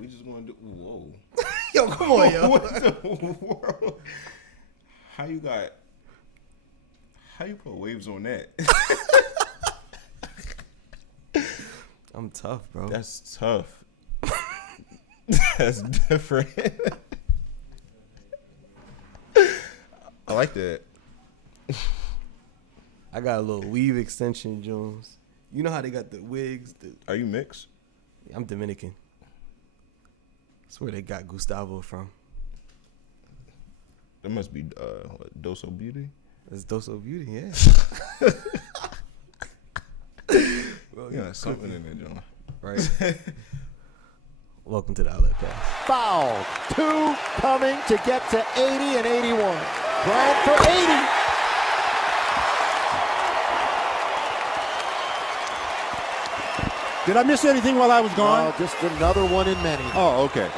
we just gonna do. Whoa. Yo, come on, yo. What the world? How you put waves on that? I'm tough, bro. That's tough. That's different. I like that. I got a little weave extension, Jones. You know how they got the wigs? Are you mixed? I'm Dominican. That's where they got Gustavo from. That must be Doso Beauty. That's Doso Beauty, yeah. Well, yeah, something in there, John. Right. Welcome to the Outlet Pass. Foul. 2 coming to get to 80 and 81. Bryant for 80. Did I miss anything while I was gone? Oh, just another one in many. Oh, okay.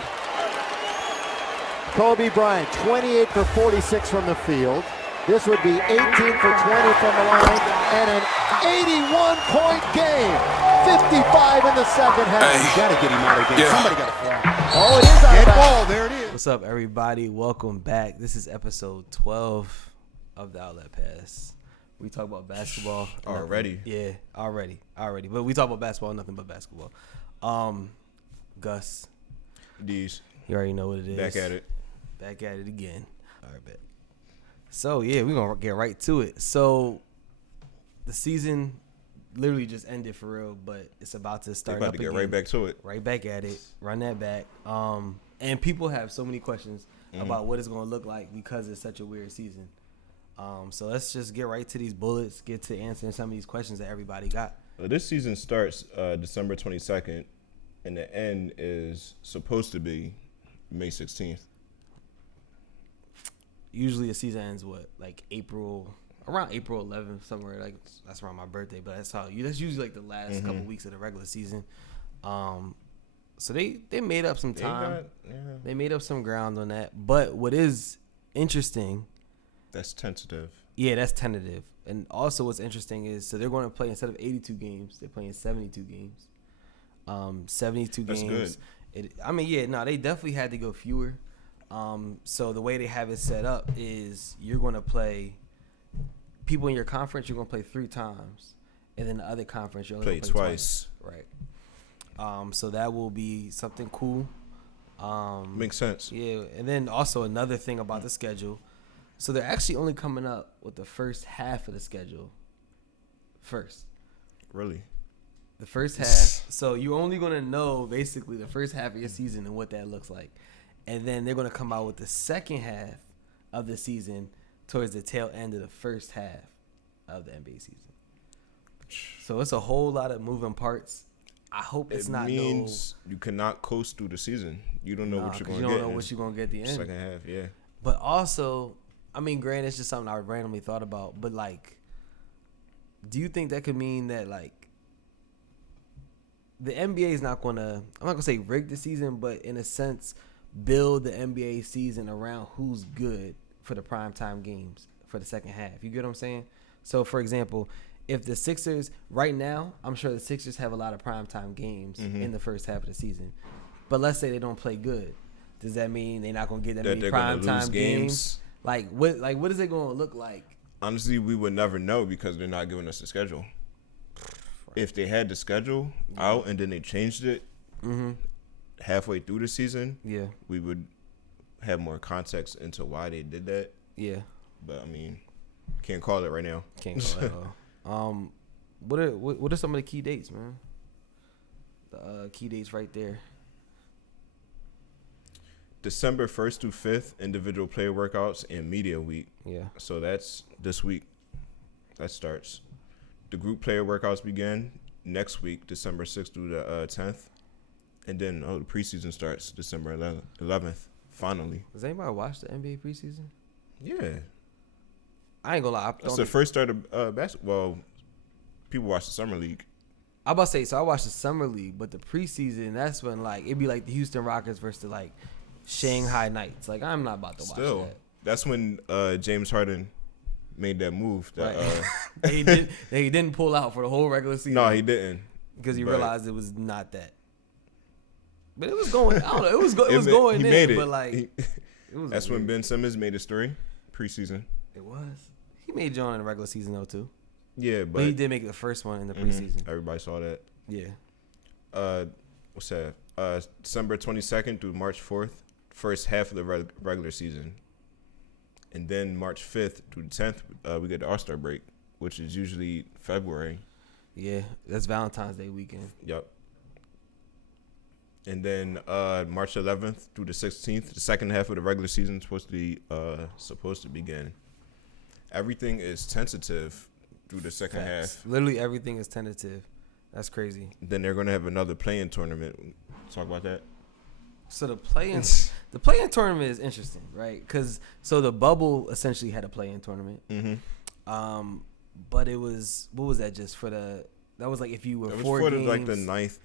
Kobe Bryant, 28 for 46 from the field. This would be 18 for 20 from the line and an 81-point game. 55 in the second half. You got to get him out of the game. Yeah. Somebody got to fly. Oh, it is out of Dead bounds. ball. There it is. What's up, everybody? Welcome back. This is episode 12 of the Outlet Pass. We talk about basketball. Already? Yeah, already. But we talk about basketball, nothing but basketball. Gus, Deas. you already know what it is. Back at it. Back at it again. All right, bet. So, yeah, we're going to get right to it. So, the season literally just ended for real, but it's about to start About up to get again. right back to it. Right back at it. Run that back. And people have so many questions about what it's going to look like because it's such a weird season. So let's just get right to these bullets, get to answering some of these questions that everybody got. Well, this season starts December 22nd, and the end is supposed to be May 16th. Usually a season ends like around April 11th, somewhere like that's around my birthday, but that's usually like the last couple weeks of the regular season. So they made up some time. They made up some ground on that. But what is interesting, That's tentative. yeah, that's tentative. And also what's interesting is, so they're going to play, instead of 82 games, they're playing 72 games. 72 That's games. good. They definitely had to go fewer. So the way they have it set up is you're going to play people in your conference, you're going to play 3 times. And then the other conference, you're only Play going to play twice. Right. So that will be something cool. Makes sense. Yeah, and then also another thing about the schedule. So they're actually only coming up with the first half of the schedule first. Really? The first half. So you're only going to know basically the first half of your season and what that looks like. And then they're going to come out with the second half of the season towards the tail end of the first half of the NBA season. So it's a whole lot of moving parts. I hope it's not means you cannot coast through the season. You don't know what you're going to get. You don't know what you're going to get at the end. Second half, yeah. But also, I mean, granted, it's just something I randomly thought about. But, like, do you think that could mean that, like, the NBA is not going to, I'm not going to say rig the season, but in a sense, build the NBA season around who's good for the primetime games for the second half. You get what I'm saying? So, for example, if the Sixers, right now, I'm sure the Sixers have a lot of primetime games in the first half of the season. But let's say they don't play good. Does that mean they're not going to get that many primetime games? Like what is it going to look like? Honestly, we would never know because they're not giving us a schedule. Right. If they had the schedule out and then they changed it halfway through the season, we would have more context into why they did that. Yeah. But, I mean, can't call it right now. Can't call it at all. What are some of the key dates, man? The key dates right there. December 1st through 5th, individual player workouts and media week. Yeah. So that's this week. That starts. The group player workouts begin next week, December 6th through the 10th. And then the preseason starts December 11th, finally. Does anybody watch the NBA preseason? Yeah. I ain't gonna lie. That's the first start of basketball. Well, people watch the summer league. I about to say, so I watched the summer league, but the preseason, that's when like it'd be like the Houston Rockets versus like Shanghai Knights. Like I'm not about to watch that. That's when James Harden made that move. That, right. he didn't pull out for the whole regular season. No, he didn't because he realized it was not that. But it was going. I don't know. It was going he in, made it. But like, it was that's weird. when Ben Simmons made his 3 preseason. It was. He made John in the regular season though too. Yeah, But he did make the first one in the preseason. Everybody saw that. Yeah. What's that? December 22nd through March 4th, first half of the regular season. And then March 5th through the 10th, we get the All-Star break, which is usually February. Yeah, that's Valentine's Day weekend. Yep. And then March 11th through the 16th, the second half of the regular season is supposed to begin. Everything is tentative through the second half. Literally everything is tentative. That's crazy. Then they're going to have another play-in tournament. Talk about that. So the play-in tournament is interesting, right? Because the bubble essentially had a play-in tournament. Mm-hmm. But it was, what was that just for the? That was like if you were it was 4 for games. like the 9th.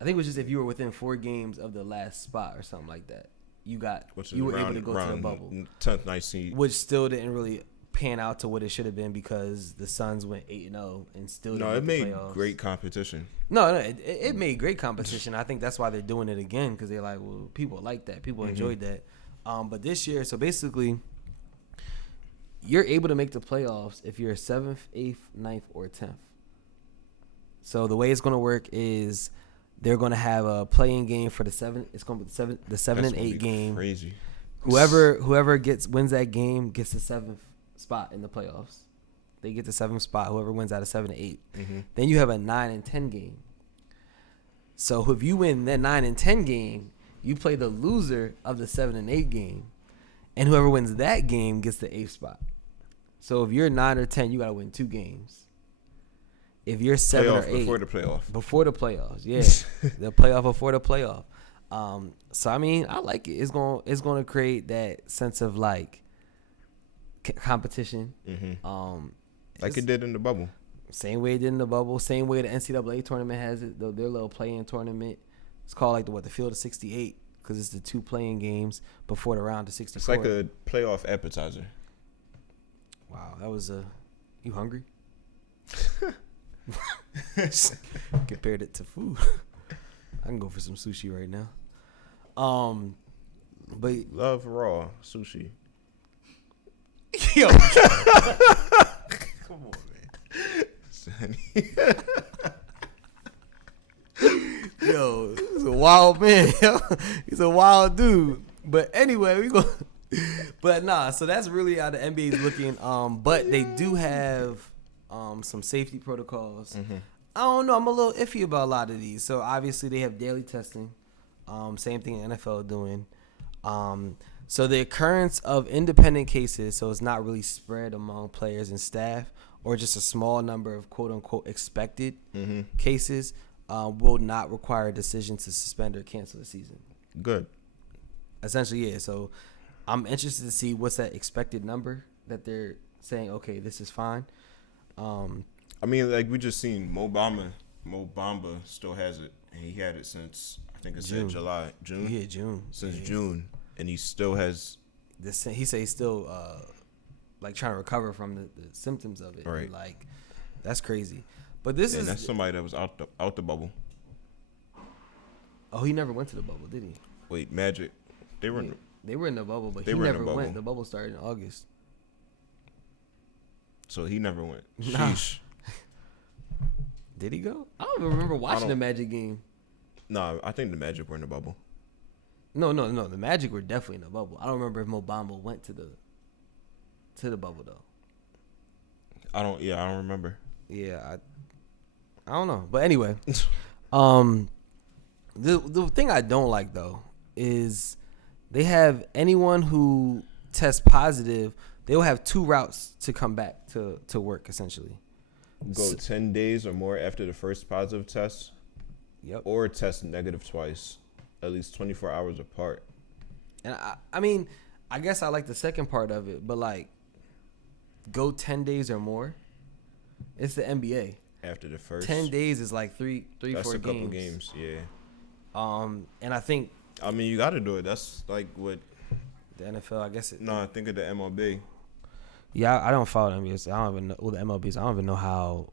I think it was just if you were within 4 games of the last spot or something like that. You were able to go to the bubble. 10th, 9th seed. Which still didn't really pan out to what it should have been because the Suns went 8-0 and still didn't it made playoffs. Great competition. No, it made great competition. I think that's why they're doing it again because they're like, well, people like that. People enjoyed that. But this year, so basically, you're able to make the playoffs if you're 7th, 8th, 9th, or 10th. So the way it's going to work is they're going to have a play-in game for the 7. It's going to be the 7 and 8 game. Crazy. Whoever wins that game gets the 7th spot in the playoffs. They get the 7th spot. Whoever wins out of 7 and 8. Then you have a 9 and 10 game. So if you win that 9 and 10 game, you play the loser of the 7 and 8 game, and whoever wins that game gets the 8th spot. So if you're 9 or 10, you got to win 2 games. If you're 7 or 8 before the playoff. Before the playoffs, yeah, the playoff before the playoff. So I mean, I like it. It's going to create that sense of like competition. Like it did in the bubble. Same way it did in the bubble. Same way the NCAA tournament has it. Their little play-in tournament. It's called like the Field of 68 because it's the 2 play-in games before the round of 64. It's like a playoff appetizer. Wow, that was you hungry? Compared it to food. I can go for some sushi right now. But love raw sushi. Yo, come on, man. Yo, he's a wild man. He's a wild dude. But anyway, we go. But nah, so that's really how the NBA is looking. But they do have some safety protocols. I don't know. I'm a little iffy about a lot of these. So obviously they have daily testing. Same thing the NFL doing. So the occurrence of independent cases, so it's not really spread among players and staff, or just a small number of quote unquote expected cases, will not require a decision to suspend or cancel the season. Good. Essentially, yeah. So I'm interested to see what's that expected number that they're saying, okay, this is fine. I mean, like we just seen Mo Bamba still has it, and he had it since I think it said June. Yeah, June. Since June, and he still has. He say he's still like trying to recover from the symptoms of it. Right. And, like that's crazy. But that's somebody that was out the bubble. Oh, he never went to the bubble, did he? Wait, Magic. They were in the bubble, but he never went. The bubble started in August. So he never went. Nah. Sheesh. Did he go? I don't even remember watching the Magic game. No, I think the Magic were in the bubble. No. The Magic were definitely in the bubble. I don't remember if Mo Bamba went to the bubble though. I don't remember. Yeah, I don't know. But anyway, the thing I don't like though is they have anyone who tests positive, they'll have 2 routes to come back to work essentially. Go 10 days or more after the first positive test. Yep. Or test negative twice, at least 24 hours apart. And I mean, I guess I like the second part of it, but like, go 10 days or more. It's the NBA. After the first 10 days is like 4 games. That's a couple games, yeah. And I think. I mean, you got to do it. That's like what the NFL. I guess it. No, I think of the MLB. Yeah, I don't follow the NBA. So I don't even know the MLBs. I don't even know how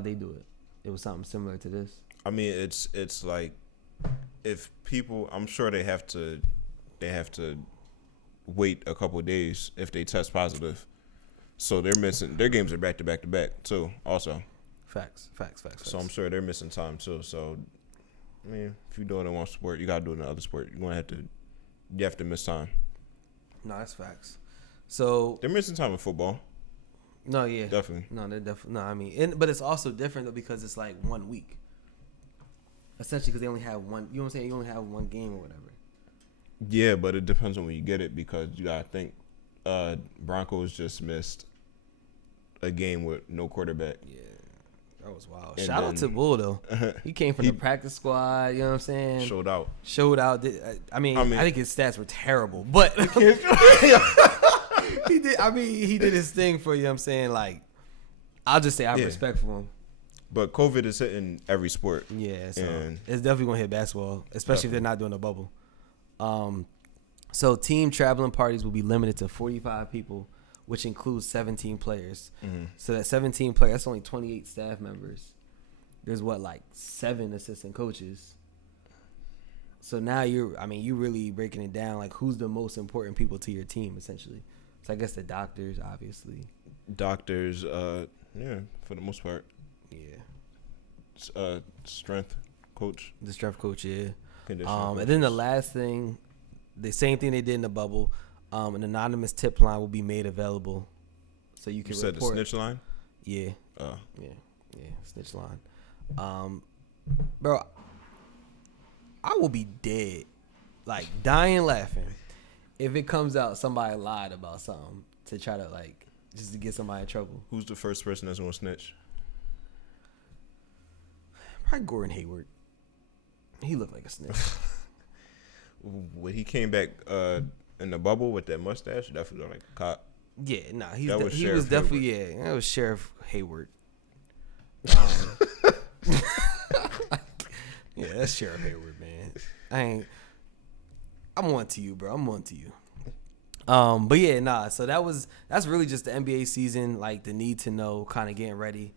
they do it. It was something similar to this. I mean, it's like if people, I'm sure they have to wait a couple of days if they test positive. So they're missing. Their games are back to back to back too. Also, Facts. So I'm sure they're missing time too. So, I mean, if you do it in one sport, you gotta do it in the other sport. You have to miss time. No, that's facts. So they're missing time in football. No, yeah, definitely. No, they're definitely. No, I mean, but it's also different though because it's like 1 week. Essentially, because they only have one. You know what I'm saying? You only have one game or whatever. Yeah, but it depends on when you get it because you gotta think. Broncos just missed a game with no quarterback. Yeah, that was wild. And Shout out to Bull though. He came from the practice squad. You know what I'm saying? Showed out. I mean, I think his stats were terrible, but he did. I mean, he did his thing for you. Know what I'm saying, like, I'll just say I have respect for him. But COVID is hitting every sport. Yeah, so it's definitely gonna hit basketball, especially if they're not doing a bubble. So team traveling parties will be limited to 45 people, which includes 17 players. Mm-hmm. So that 17 players, that's only 28 staff members. There's like 7 assistant coaches. So now you're really breaking it down. Like, who's the most important people to your team, essentially? So I guess the doctors, obviously. Doctors, for the most part. Yeah. Strength coach. The strength coach, yeah. And then the last thing, the same thing they did in the bubble, an anonymous tip line will be made available, so you can report. You said the snitch line? Yeah. Yeah, snitch line. Bro, I will be dead, like dying laughing, if it comes out somebody lied about something to try to just to get somebody in trouble. Who's the first person that's gonna snitch? Probably Gordon Hayward. He looked like a snitch. When he came back in the bubble with that mustache, definitely looked like a cop. Yeah, nah, he was definitely Hayward. That was Sheriff Hayward. Yeah, that's Sheriff Hayward, man. I'm on to you, bro. I'm on to you. But yeah, nah. So that's really just the NBA season, like the need to know, kind of getting ready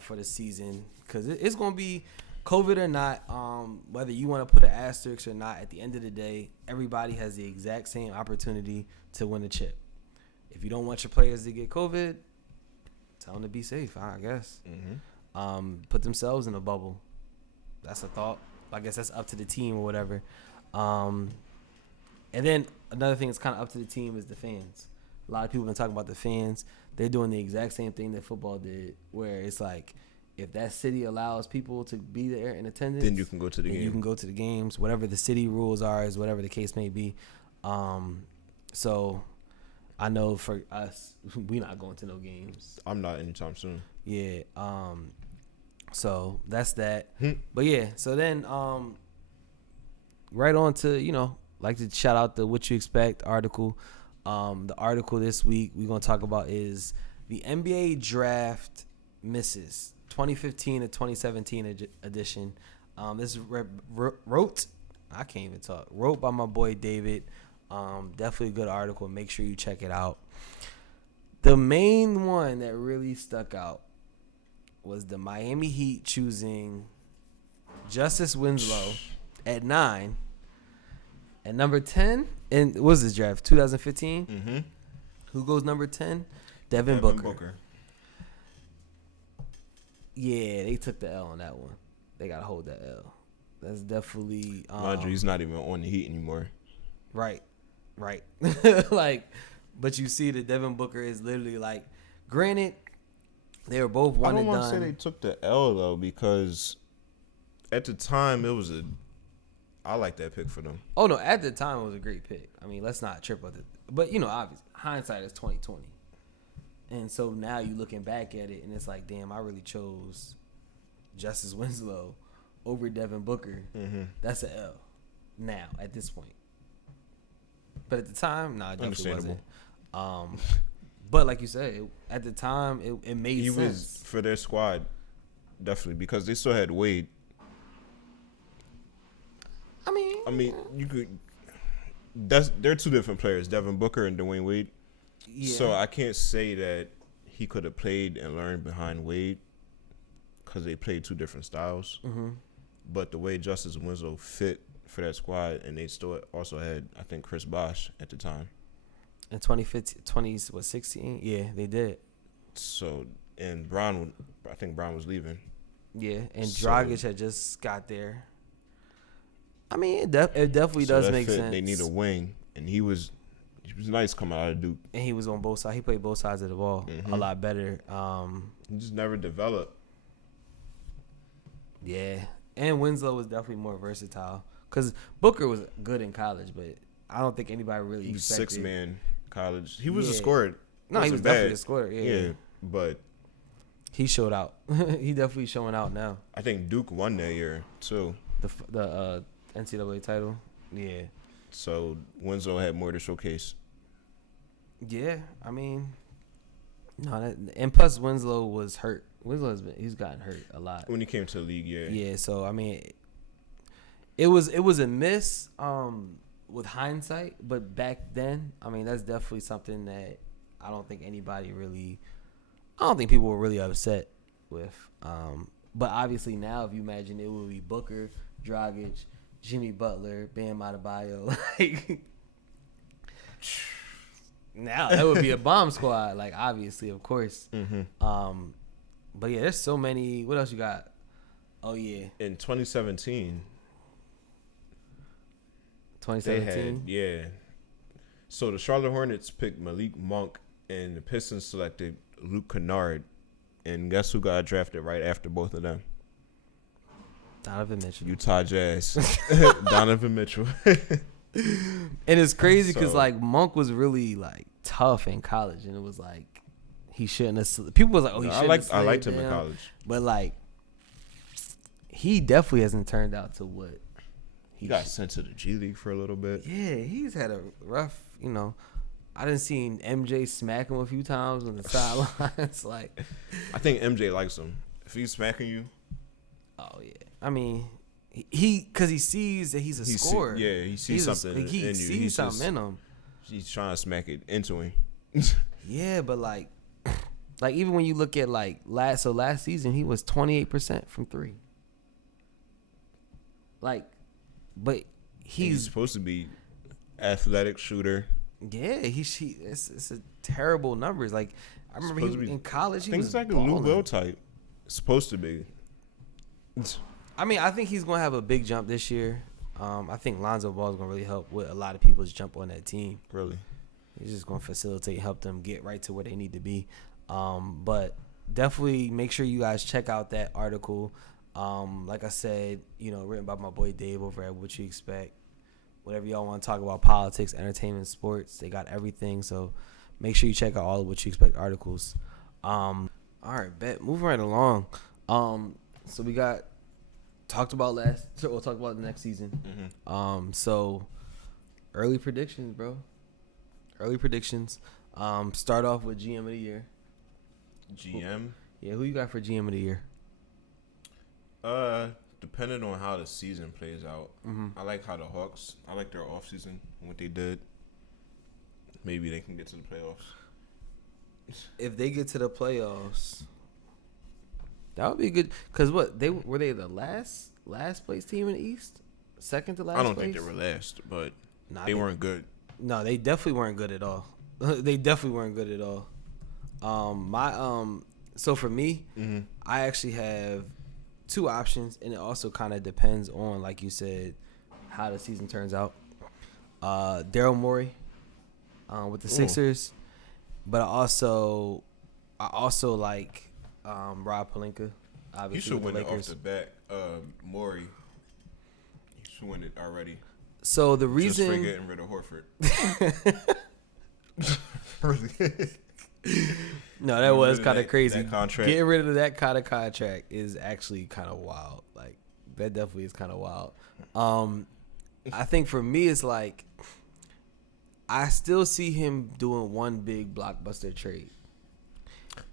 for the season, because it's gonna be COVID or not, whether you want to put an asterisk or not. At the end of the day, everybody has the exact same opportunity to win a chip. If you don't want your players to get COVID, tell them to be safe, I guess. Mm-hmm. Put themselves in a bubble. That's a thought. I guess that's up to the team or whatever. And then another thing that's kind of up to the team is the fans. A lot of people have been talking about the fans. They're doing the exact same thing that football did, where it's like, if that city allows people to be there in attendance, then you can go to the game. You can go to the games, whatever the city rules are, is whatever the case may be. So I know for us, we're not going to no games. I'm not anytime soon. Yeah. So that's that. But yeah, so then right on to, like to shout out the What You Expect article. The article this week we're going to talk about is the NBA draft misses 2015 to 2017 edition. This is wrote by my boy David. Definitely a good article. Make sure you check it out. The main one that really stuck out was the Miami Heat choosing Justice Winslow at 9. At number 10, and what was this draft? 2015? Mm-hmm. Who goes number 10? Devin Booker. Yeah, they took the L on that one. They got to hold that L. That's definitely... Mind you, he's not even on the Heat anymore. Right. But you see that Devin Booker is literally granted, they were both one and done. I don't want to say they took the L, though, because at the time, I like that pick for them. Oh, no, at the time, it was a great pick. I mean, let's not trip with it. But, obviously, hindsight is 20/20. And so now you looking back at it, and it's like, damn, I really chose Justice Winslow over Devin Booker. Mm-hmm. That's an L now, at this point. But at the time, it definitely wasn't. But like you said, at the time, it made sense. He was for their squad, definitely, because they still had Wade. I mean, you could. They're two different players, Devin Booker and Dwayne Wade. Yeah. So I can't say that he could have played and learned behind Wade because they played two different styles. Mm-hmm. But the way Justice Winslow fit for that squad, and they still also had, I think, Chris Bosh at the time. In 2015, 16? Yeah, they did. So, and Brown, I think Brown was leaving. Yeah, and Dragic had just got there. I mean, it definitely does make sense. They need a wing, and he was nice coming out of Duke. And he was on both sides. He played both sides of the ball a lot better. He just never developed. Yeah, and Winslow was definitely more versatile because Booker was good in college, but I don't think anybody really expected. 6-man college. He was a scorer. No, he was definitely a scorer. Yeah, but he showed out. He definitely showing out now. I think Duke won that year too. The NCAA title. Yeah. So Winslow had more to showcase. Yeah, I mean, no, and plus Winslow was hurt. He's gotten hurt a lot when he came to the league. Yeah. Yeah. So I mean, it was a miss with hindsight, but back then, I mean, that's definitely something that I don't think people were really upset with. But obviously now, if you imagine, it would be Booker, Dragic, Jimmy Butler, Bam Adebayo, like. Now that would be a bomb squad, like obviously, of course. But yeah, there's so many. What else you got? Oh yeah, in 2017. They had, So the Charlotte Hornets picked Malik Monk, and the Pistons selected Luke Kennard, and guess who got drafted right after both of them? Donovan Mitchell. Utah Jazz. Donovan Mitchell. And it's crazy because like Monk was really like tough in college, and it was like he shouldn't have. People was like, "Oh, he shouldn't." I liked him in college, but like he definitely hasn't turned out to what he got sent to the G League for a little bit. Yeah, he's had a rough. I didn't see MJ smack him a few times on the sidelines. Like, I think MJ likes him if he's smacking you. Oh yeah, I mean. Because he sees that he's a scorer. He sees something. He sees something in him. He's trying to smack it into him. Yeah, but like even when you look at like last season, he was 28% from three. Like, but he's supposed to be athletic shooter. Yeah, it's a terrible numbers. Like I remember in college, he was it's like balling. a Lou Will type. It's supposed to be. I mean, I think he's going to have a big jump this year. I think Lonzo Ball is going to really help with a lot of people's jump on that team. Really? He's just going to facilitate, help them get right to where they need to be. But definitely make sure you guys check out that article. Like I said, written by my boy Dave over at What You Expect. Whatever y'all want to talk about, politics, entertainment, sports, they got everything. So make sure you check out all of What You Expect articles. All right, bet. Moving right along. So we got... Talked about we'll talk about the next season. So early predictions, bro. Early predictions. Start off with GM of the year. GM? Yeah, who you got for GM of the year? Depending on how the season plays out. I like how the Hawks, I like their offseason, what they did. Maybe they can get to the playoffs. If they get to the playoffs, that would be good. Cause what were they the last place team in the East? Second to last. I don't place? think they were last, but they weren't good. No, they definitely weren't good at all. They definitely weren't good at all. So for me, I actually have two options, and it also kind of depends on, like you said, how the season turns out. Daryl Morey with the Sixers, but I also like. Rob Pelinka, obviously. You should win it off the bat. Morey, you should win it already. So the reason just for getting rid of Horford. No, that was kind of crazy. That contract. Getting rid of that kind of contract is actually kind of wild. Like that definitely is kind of wild. I think for me, it's like I still see him doing one big blockbuster trade.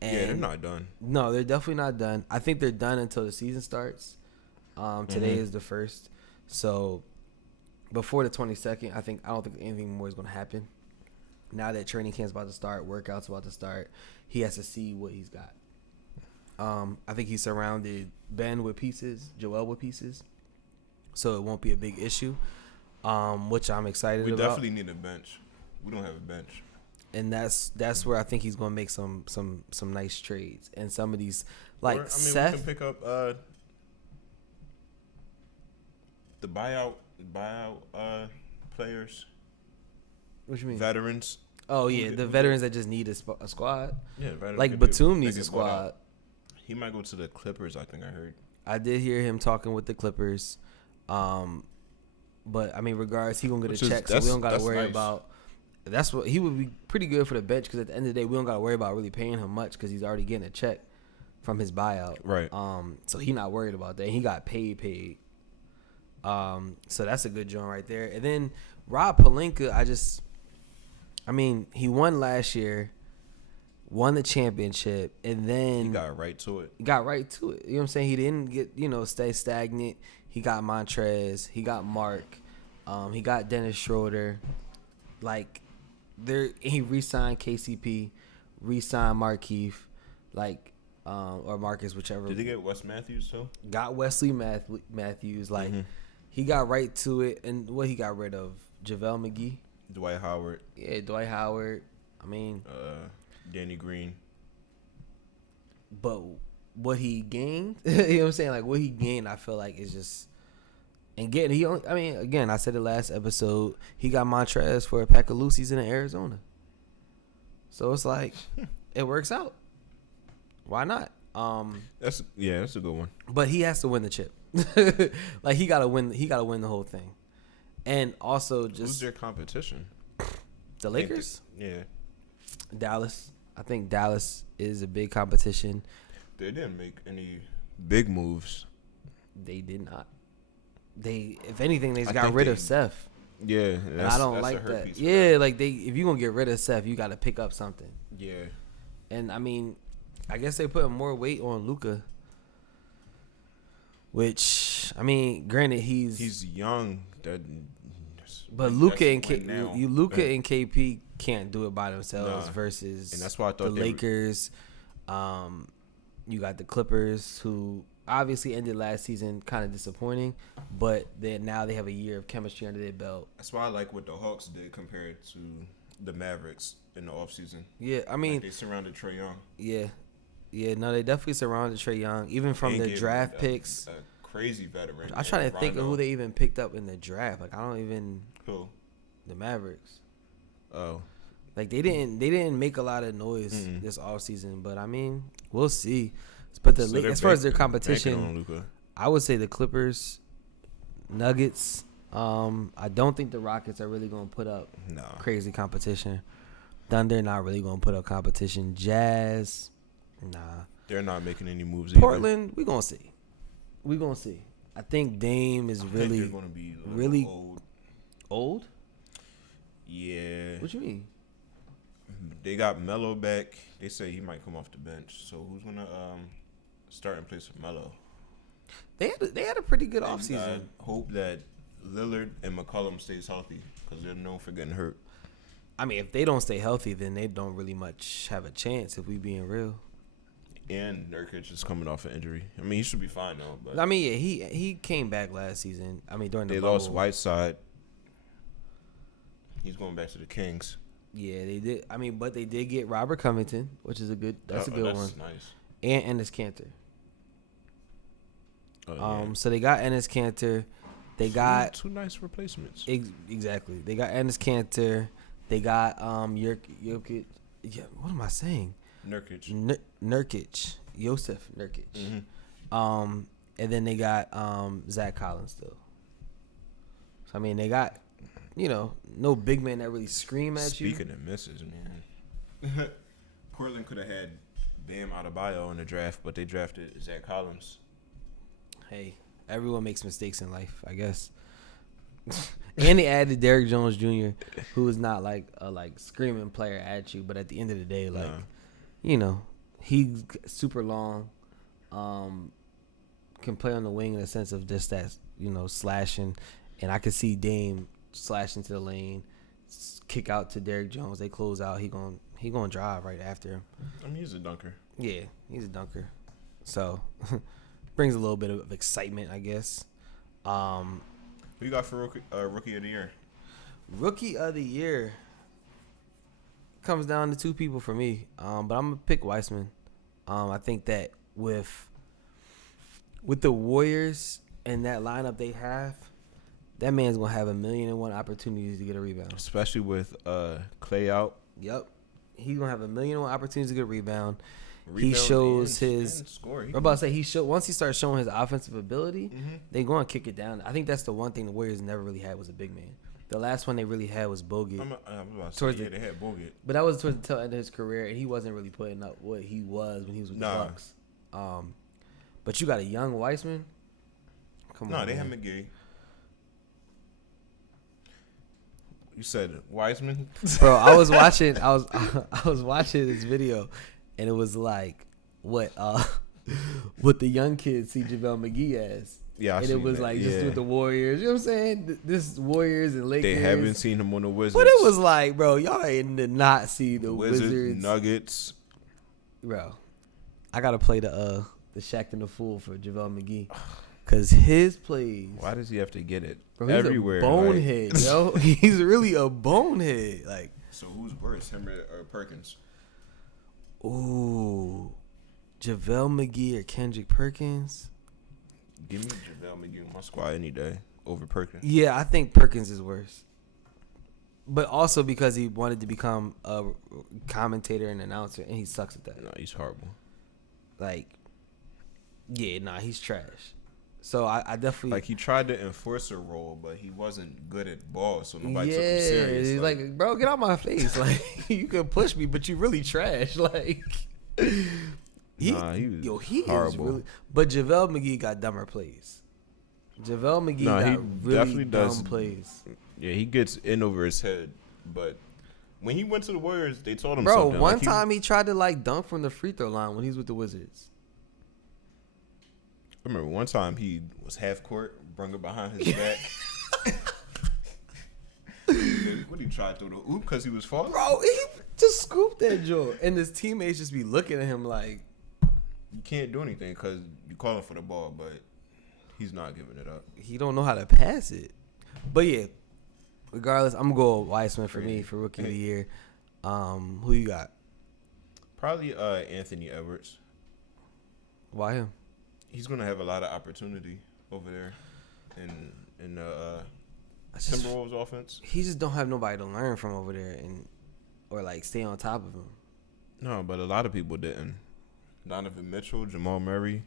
And they're not done. No, they're definitely not done. I think they're done until the season starts. Today is the 1st. So before the 22nd, I don't think anything more is going to happen. Now that training camp's about to start, workouts about to start, he has to see what he's got. I think he surrounded Ben with pieces, Joel with pieces. so it won't be a big issue. Which I'm excited about. We definitely need a bench. We don't have a bench. And that's where I think he's going to make some nice trades. And some of these, like Seth. We can pick up the buyout players. What you mean? Veterans. Oh, yeah, the veterans that just need a squad. Yeah, veterans. Like Batum needs a squad. He might go to the Clippers, I think I heard. I did hear him talking with the Clippers. But, I mean, regardless, he going to get a check, so we don't got to worry about. That's what he would be pretty good for the bench because at the end of the day, we don't got to worry about really paying him much because he's already getting a check from his buyout. Right. So he not worried about that. He got paid. So that's a good joint right there. And then Rob Pelinka, he won last year, won the championship, and then he got right to it. You know what I'm saying? He didn't get, stay stagnant. He got Montrez. He got Mark. He got Dennis Schroeder. He re-signed KCP, re-signed Markeith, or Marcus, whichever. Did he get Wes Matthews too? Got Wesley Matthews. He got right to it, and what he got rid of? JaVale McGee, Dwight Howard. Yeah, Dwight Howard. Danny Green. But what he gained, you know what I'm saying? What he gained, I feel like is just. And again, I said it last episode, he got Montrez for a pack of Lucy's in Arizona. So it's it works out. Why not? That's a good one. But he has to win the chip. He gotta win the whole thing. And also just who's their competition? The Lakers? Yeah. Dallas. I think Dallas is a big competition. They didn't make any big moves. They did not. If anything, they got rid of Seth. Yeah, and I don't like that. Yeah, if you're gonna get rid of Seth, you got to pick up something. Yeah, and I guess they put more weight on Luka, which granted he's young. But Luka and KP can't do it by themselves versus and that's why I thought the Lakers. You got the Clippers who obviously ended last season kind of disappointing, but now they have a year of chemistry under their belt. That's why I like what the Hawks did compared to the Mavericks in the offseason. Yeah, they surrounded Trae Young. Yeah, no, they definitely surrounded Trae Young, even from the draft picks. A crazy veteran. I'm trying to think of who they even picked up in the draft. I don't even. Who? The Mavericks. Oh. They didn't make a lot of noise this offseason, but we'll see. But as far as their competition, I would say the Clippers, Nuggets. I don't think the Rockets are really going to put up crazy competition. Thunder not really going to put up competition. Jazz, nah. They're not making any moves Portland, we going to see. I think Dame is really they're going to be really old. Old? Yeah. What you mean? They got Melo back. They say he might come off the bench. So who's going to start in place of Melo? They had a pretty good offseason. Hope that Lillard and McCollum stays healthy because they're known for getting hurt. If they don't stay healthy, then they don't really much have a chance if we being real. And Nurkic is coming off an injury. He should be fine though. But he came back last season. During the they bubble. lost Whiteside. He's going back to the Kings. Yeah, they did. But they did get Robert Covington, which is a good one. That's nice. And Enes Kanter. Yeah. So they got Enes Kanter. They got two nice replacements. Exactly. They got Enes Kanter. They got Jokic. Yeah, what am I saying? Nurkic. Joseph Nurkic. Mm-hmm. And then they got Zach Collins still. So they got no big man that really scream at you. Speaking of misses, man. Portland could have had Bam Adebayo in the draft, but they drafted Zach Collins. Hey, everyone makes mistakes in life, I guess. And they added Derrick Jones Jr., who is not a screaming player at you, but at the end of the day, he's super long, can play on the wing in the sense of just that, slashing, and I could see Dame slash into the lane, kick out to Derrick Jones. They close out. He gonna drive right after him. He's a dunker. Yeah, he's a dunker. So brings a little bit of excitement, I guess. Who you got for rookie of the year? Rookie of the year comes down to two people for me. But I'm gonna pick Weissman. I think that with the Warriors and that lineup they have, that man's gonna have 1,000,001 opportunities to get a rebound. Especially with Clay out. Yep, he's gonna have 1,000,001 opportunities to get a rebound. He Rebound shows and his. score. I'm about to say once he starts showing his offensive ability, Mm-hmm. they gonna kick it down. I think that's the one thing the Warriors never really had was a big man. The last one they really had was Bogut. I'm about to say, they had Bogut. But that was towards the tail end of his career, and he wasn't really putting up what he was when he was with the Bucks. But you got a young Weissman. Come on, they had McGee. You said Wiseman, bro. I was watching this video, and it was like what the young kids see JaVale McGee as. Yeah, and it was like just with the Warriors. You know what I'm saying? This Warriors and Lakers. They haven't seen him on the Wizards. But it was like, bro, y'all did not see the Wizards. Nuggets. Bro, I gotta play the Shaq and the Fool for JaVale McGee. Cause his plays. Why does he have to get it? Bro, he's everywhere? A bonehead, yo. He's really a bonehead. Like, so who's worse, him or Perkins? Ooh, JaVale McGee or Kendrick Perkins? Give me JaVale McGee on my squad any day over Perkins. Yeah, I think Perkins is worse. But also because he wanted to become a commentator and announcer, and he sucks at that. No, he's horrible. Like, he's trash. So I definitely he tried to enforce a role, but he wasn't good at ball, so nobody took him serious. He's like, bro, get out my face. Like, you can push me, but you really trash. Like, he was horrible. Is really. But JaVale McGee got dumber plays. JaVale McGee got really dumb plays. Yeah, he gets in over his head, but when he went to the Warriors, they told him bro, something. One time he tried to dunk from the free throw line when he was with the Wizards. I remember one time he was half court, brung it behind his back. What he tried to do the oop because he was falling? Bro, he just scooped that joint, and his teammates just be looking at him like, you can't do anything because you calling for the ball, but he's not giving it up. He don't know how to pass it. But yeah, regardless, I'm gonna go with Weissman for me for rookie of the year. Who you got? Probably Anthony Edwards. Why him? He's gonna have a lot of opportunity over there in the Timberwolves offense. He just don't have nobody to learn from over there or stay on top of him. No, but a lot of people didn't. Donovan Mitchell, Jamal Murray.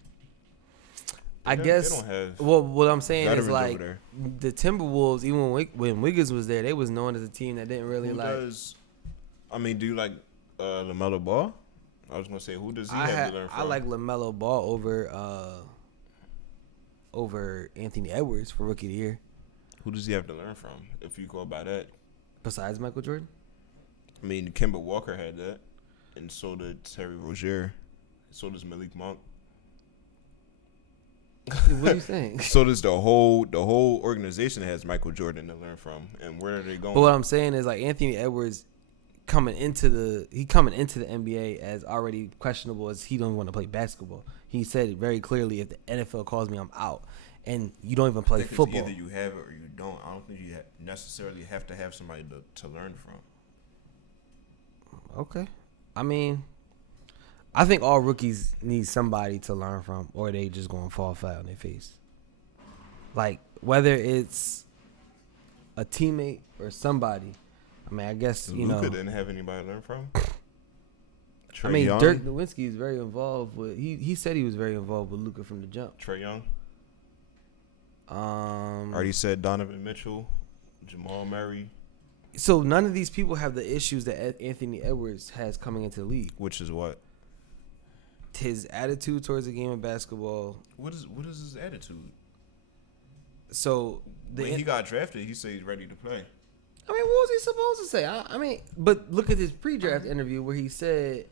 I guess. They don't have what I'm saying is the Timberwolves. Even when Wiggins was there, they was known as a team that didn't really do you like LaMelo Ball? I was gonna say, who does he have to learn from? I like LaMelo Ball over Anthony Edwards for rookie of the year. Who does he have to learn from? If you go by that, besides Michael Jordan, I mean, Kemba Walker had that, and so did Terry Rozier, so does Malik Monk. What are you saying? So does the whole organization has Michael Jordan to learn from, and where are they going? But what I'm saying is Anthony Edwards coming into the NBA as already questionable as he don't want to play basketball. He said very clearly, if the NFL calls me, I'm out. And you don't even play football. Either you have it or you don't. I don't think you necessarily have to have somebody to learn from. Okay. I mean, I think all rookies need somebody to learn from, or they just going to fall flat on their face. Whether it's a teammate or somebody. I mean, I guess, Luka didn't have anybody to learn from. Dirk Nowitzki is very involved with. He said he was very involved with Luka from the jump. Trae Young. Already said Donovan Mitchell, Jamal Murray. So none of these people have the issues that Anthony Edwards has coming into the league. Which is what? His attitude towards the game of basketball. What is his attitude? So when he got drafted, he said he's ready to play. I mean, what was he supposed to say? I mean, but look at his pre-draft interview where he said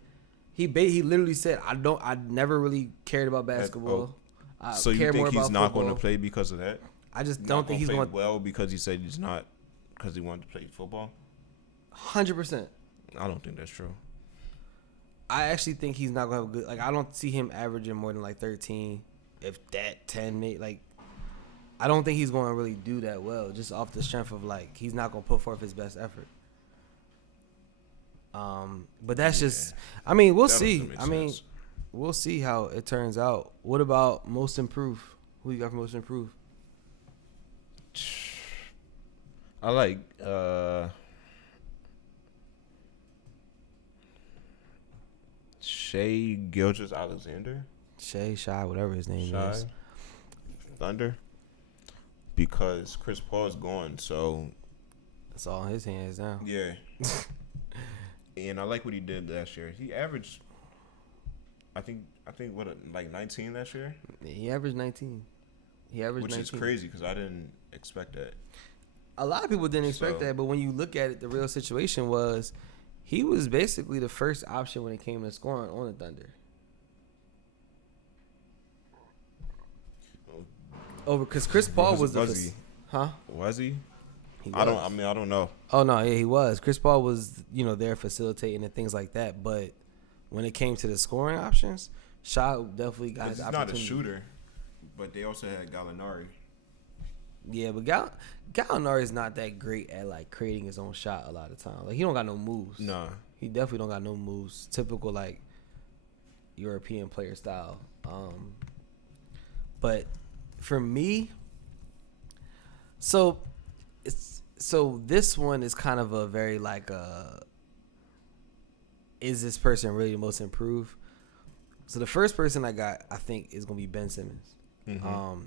he literally said, I never really cared about basketball. So you think he's not going to play because of that? I just don't think he's going to play well because he said he's not because he wanted to play football. 100%. I don't think that's true. I actually think he's not going to have a good. I don't see him averaging more than 13, if that 10, maybe. I don't think he's going to really do that well, just off the strength of like he's not going to put forth his best effort. But that's just, I mean, we'll see. I mean, we'll see how it turns out. What about most improved? Who you got for most improved? I like Shai Gilgeous-Alexander. Shy, whatever his name is. Thunder. Because Chris Paul's gone, so it's all in his hands now. Yeah. And I like what he did last year. He averaged, I think what, like 19 last year? He averaged 19. Which is crazy because I didn't expect that. A lot of people didn't expect that, but when you look at it, the real situation was he was basically the first option when it came to scoring on the Thunder. Over because Chris Paul was he? Was he? He was. I don't know. Oh no, yeah, he was. Chris Paul was, there facilitating and things like that. But when it came to the scoring options, Shai definitely got his opportunity. He's not a shooter, but they also had Gallinari. Yeah, but Gallinari is not that great at like creating his own shot a lot of time. Like he don't got no moves. Nah, he definitely don't got no moves. Typical like European player style. But for me, so this one is kind of a very like is this person really the most improved? So the first person I got, I think, is gonna be Ben Simmons. Mm-hmm.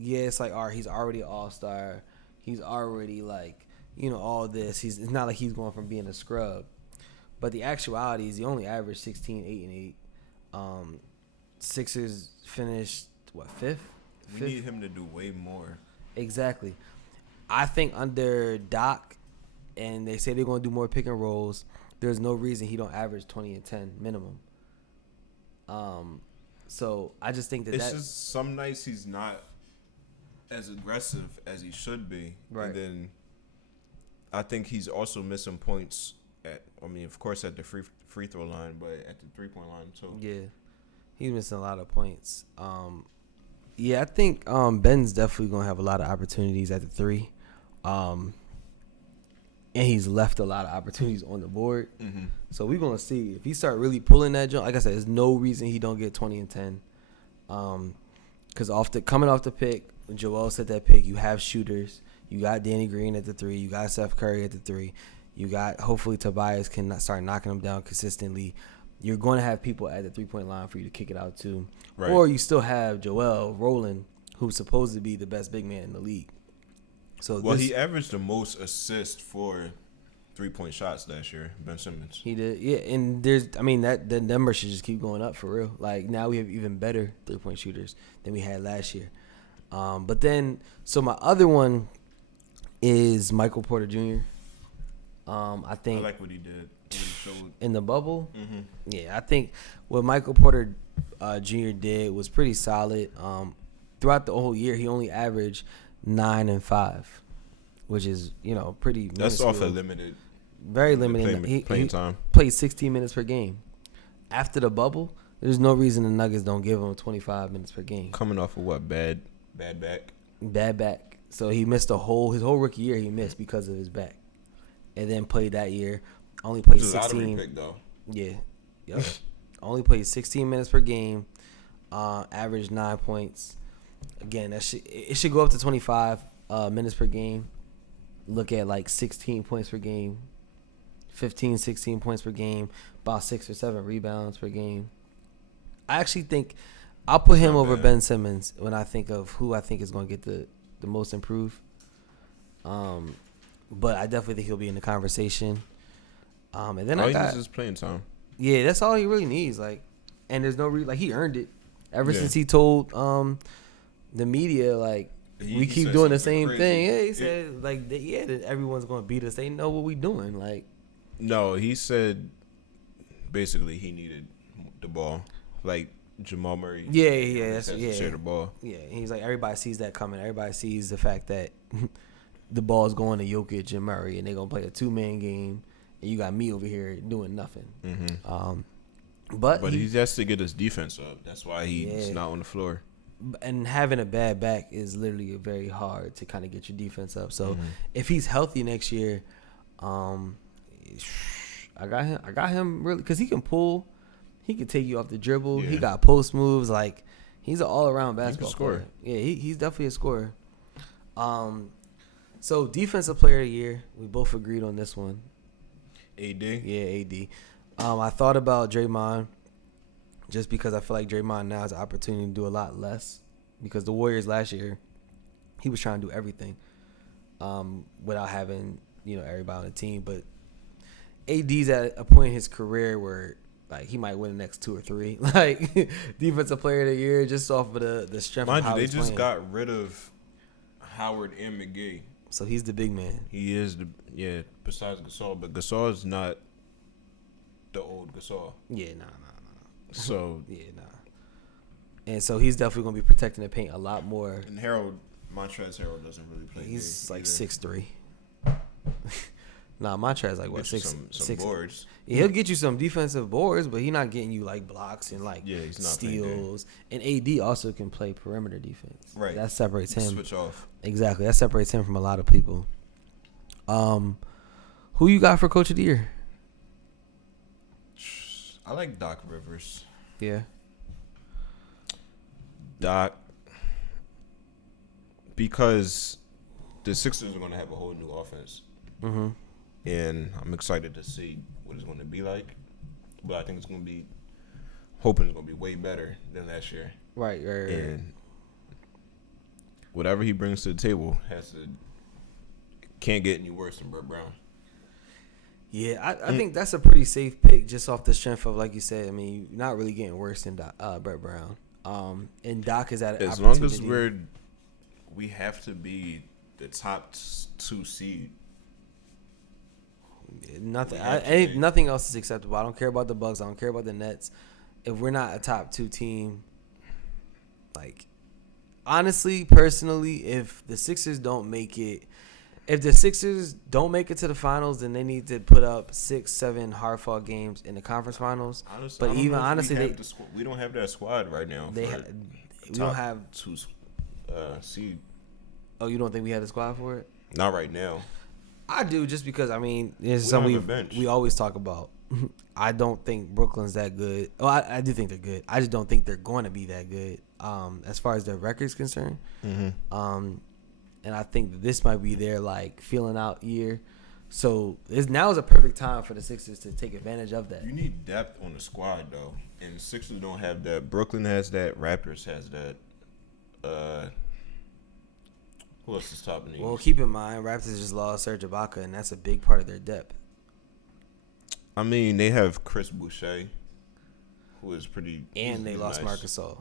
Yeah, it's like, he's already an all-star. He's already like, all this. It's not like he's going from being a scrub. But the actuality is he only averaged 16, 8, and 8. Sixers finished, fifth? We need him to do way more. Exactly. I think under Doc, and they say they're going to do more pick and rolls, there's no reason he don't average 20 and 10 minimum. So I just think it's just some nights he's not as aggressive as he should be. Right. And then I think he's also missing points of course at the free throw line, but at the 3-point line too. Yeah. He's missing a lot of points. I think Ben's definitely going to have a lot of opportunities at the 3. And he's left a lot of opportunities on the board. Mm-hmm. So we're going to see. If he start really pulling that jump, like I said, there's no reason he don't get 20 and 10. Because coming off the pick, when Joel said that pick, you have shooters. You got Danny Green at the 3. You got Steph Curry at the 3. You got, hopefully, Tobias can start knocking them down consistently. You're going to have people at the 3-point line for you to kick it out to. Right. Or you still have Joel rolling, who's supposed to be the best big man in the league. So he averaged the most assists for 3-point shots last year, Ben Simmons. He did, yeah. And that number should just keep going up for real. Like now we have even better 3-point shooters than we had last year. But then, so my other one is Michael Porter Jr. I think I like what he did. In the bubble. Mm-hmm. Yeah, I think what Michael Porter Jr. did was pretty solid. Throughout the whole year, he only averaged 9 and 5, which is pretty. That's off a limited, very limited playing time. Played 16 minutes per game. After the bubble, there's no reason the Nuggets don't give him 25 minutes per game. Coming off of what? Bad back. Bad back. So he missed his whole rookie year. He missed because of his back, and then played that year. Only played 16. Pick, though. Yeah. Yep. Only played 16 minutes per game. Averaged 9 points. Again, it should go up to 25 minutes per game. Look at like 16 points per game, 15, 16 points per game, about 6 or 7 rebounds per game. I actually think I'll put him over Ben Simmons when I think of who I think is going to get the most improved. But I definitely think he'll be in the conversation. And then he needs his playing time. Yeah, that's all he really needs. Like, and there's no reason. Like, he earned it ever since he told the media, like, we keep doing the same thing. Yeah, he said that everyone's gonna beat us. They know what we doing. Like, no, he said basically he needed the ball, like Jamal Murray. Yeah, share the ball. Yeah, he's like, everybody sees that coming. Everybody sees the fact that the ball's going to Jokic and Murray, and they're gonna play a 2-man game. And you got me over here doing nothing. Mm-hmm. But he has to get his defense up. That's why he's not on the floor. and having a bad back is literally very hard to kind of get your defense up. So if he's healthy next year, I got him really because he can pull, he can take you off the dribble. Yeah. He got post moves. Like he's an all around basketball player. Yeah, he's definitely a scorer. So defensive player of the year, we both agreed on this one. AD. Yeah, AD. I thought about Draymond. Just because I feel like Draymond now has an opportunity to do a lot less. Because the Warriors last year, he was trying to do everything without having, everybody on the team. But AD's at a point in his career where, like, he might win the next 2 or 3. Like, defensive player of the year just off of the strength of how he's playing. They just got rid of Howard and McGee. So he's the big man. He is besides Gasol. But Gasol is not the old Gasol. Yeah, nah. So and so he's definitely gonna be protecting the paint a lot more. And Montrezl Harrell doesn't really play. He's like 6'3". Nah, Montrezl like what six boards. Yeah, he'll get you some defensive boards, but he's not getting you like blocks and like he's not steals. And AD also can play perimeter defense. Right, that separates him. Switch off. Exactly, that separates him from a lot of people. Who you got for Coach of the Year? I like Doc Rivers. Yeah. Doc, because the Sixers are going to have a whole new offense. Mm-hmm. And I'm excited to see what it's going to be like. But I think it's going to be, hoping it's going to be way better than last year. Right. And whatever he brings to the table can't get any worse than Brett Brown. Yeah, I think that's a pretty safe pick just off the strength of, like you said, I mean, you're not really getting worse than Brett Brown. And Doc is at an as opportunity. long as we have to be the top 2 seed. Nothing else is acceptable. I don't care about the Bucks. I don't care about the Nets. If we're not a top 2 team, like, honestly, personally, if the Sixers don't make it, if the Sixers don't make it to the finals, then they need to put up 6-7 hard-fought games in the conference finals. Honestly, we don't have that squad right now. We don't have 2 seed. Oh, you don't think we had a squad for it? Not right now. I do, just because it's something we always talk about. I don't think Brooklyn's that good. Oh, I do think they're good. I just don't think they're going to be that good. As far as their record's concerned. Mm-hmm. And I think that this might be their like feeling out year. So now is a perfect time for the Sixers to take advantage of that. You need depth on the squad though, and the Sixers don't have that. Brooklyn has that. Raptors has that. Who else is topping these? Well, keep in mind, Raptors just lost Serge Ibaka, and that's a big part of their depth. I mean, they have Chris Boucher, who is pretty. And they lost Marc Gasol.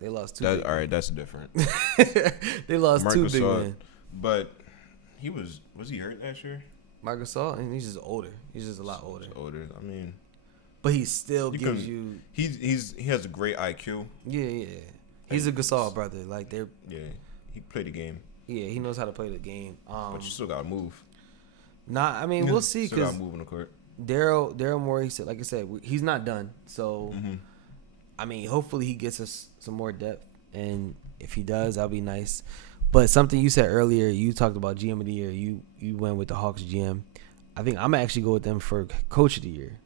They lost 2. All right, that's different. They lost Marc 2 big men. But was he hurt last year? Marc Gasol, and he's just older. He's just a lot older. I mean, but he still gives you. He has a great IQ. Yeah. He's a Gasol brother. Like they're. Yeah, he played the game. Yeah, he knows how to play the game. But you still gotta move. I mean, we'll see. Still gotta move on the court. Daryl Morey said, like I said, he's not done. So. Mm-hmm. I mean, hopefully he gets us some more depth, and if he does, that'll be nice. But something you said earlier, you talked about GM of the year. You went with the Hawks GM. I think I'm gonna actually go with them for Coach of the year.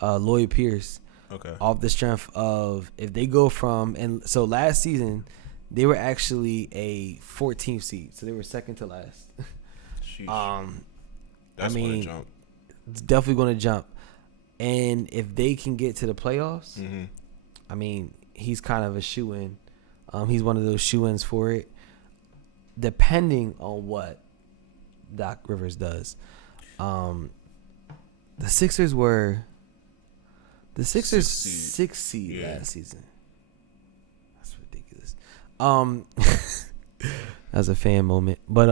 Lloyd Pierce. Okay. Off the strength of if they go from so last season they were actually a 14th seed, so they were second to last. That's gonna jump. It's definitely gonna jump. And if they can get to the playoffs, mm-hmm. I mean, he's kind of a shoo-in. He's one of those shoo-ins for it, depending on what Doc Rivers does. The Sixers were the Sixers 6th seed last season. That's ridiculous. That was a fan moment. But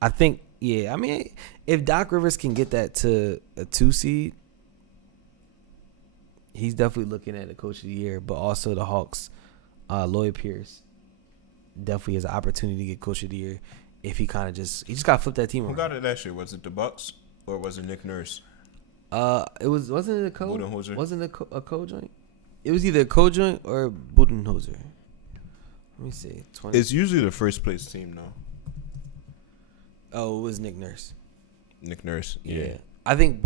I think, I mean, if Doc Rivers can get that to a 2 seed, he's definitely looking at the Coach of the Year. But also the Hawks, Lloyd Pierce, definitely has an opportunity to get Coach of the Year if he kind of just got to flip that team around. Who got it last year? Was it the Bucks or was it Nick Nurse? Wasn't it a code? Budenholzer? Wasn't it a code joint? It was either Kojoint or Budenholzer. Let me see. 20. It's usually the first place team, though. Oh, it was Nick Nurse. Nick Nurse. Yeah. I think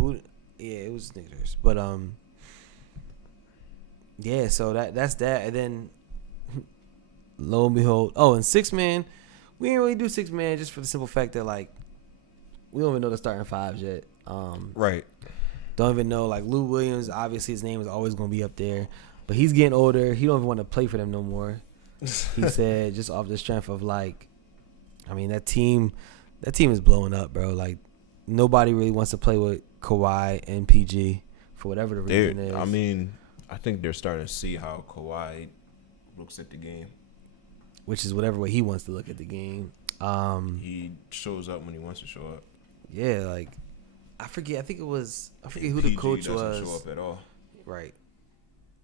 it was Nick Nurse. But yeah, so that's that. And then lo and behold, and 6-man, we didn't really do 6-man just for the simple fact that like we don't even know the starting fives yet. Right. Don't even know, like, Lou Williams, obviously his name is always going to be up there. But he's getting older. He don't even want to play for them no more. He said just off the strength of, like, I mean, that team is blowing up, bro. Like, nobody really wants to play with Kawhi and PG for whatever the reason is. I mean, I think they're starting to see how Kawhi looks at the game. Which is whatever way he wants to look at the game. He shows up when he wants to show up. Yeah, like, I forget who PG the coach was. Doesn't show up at all. Right.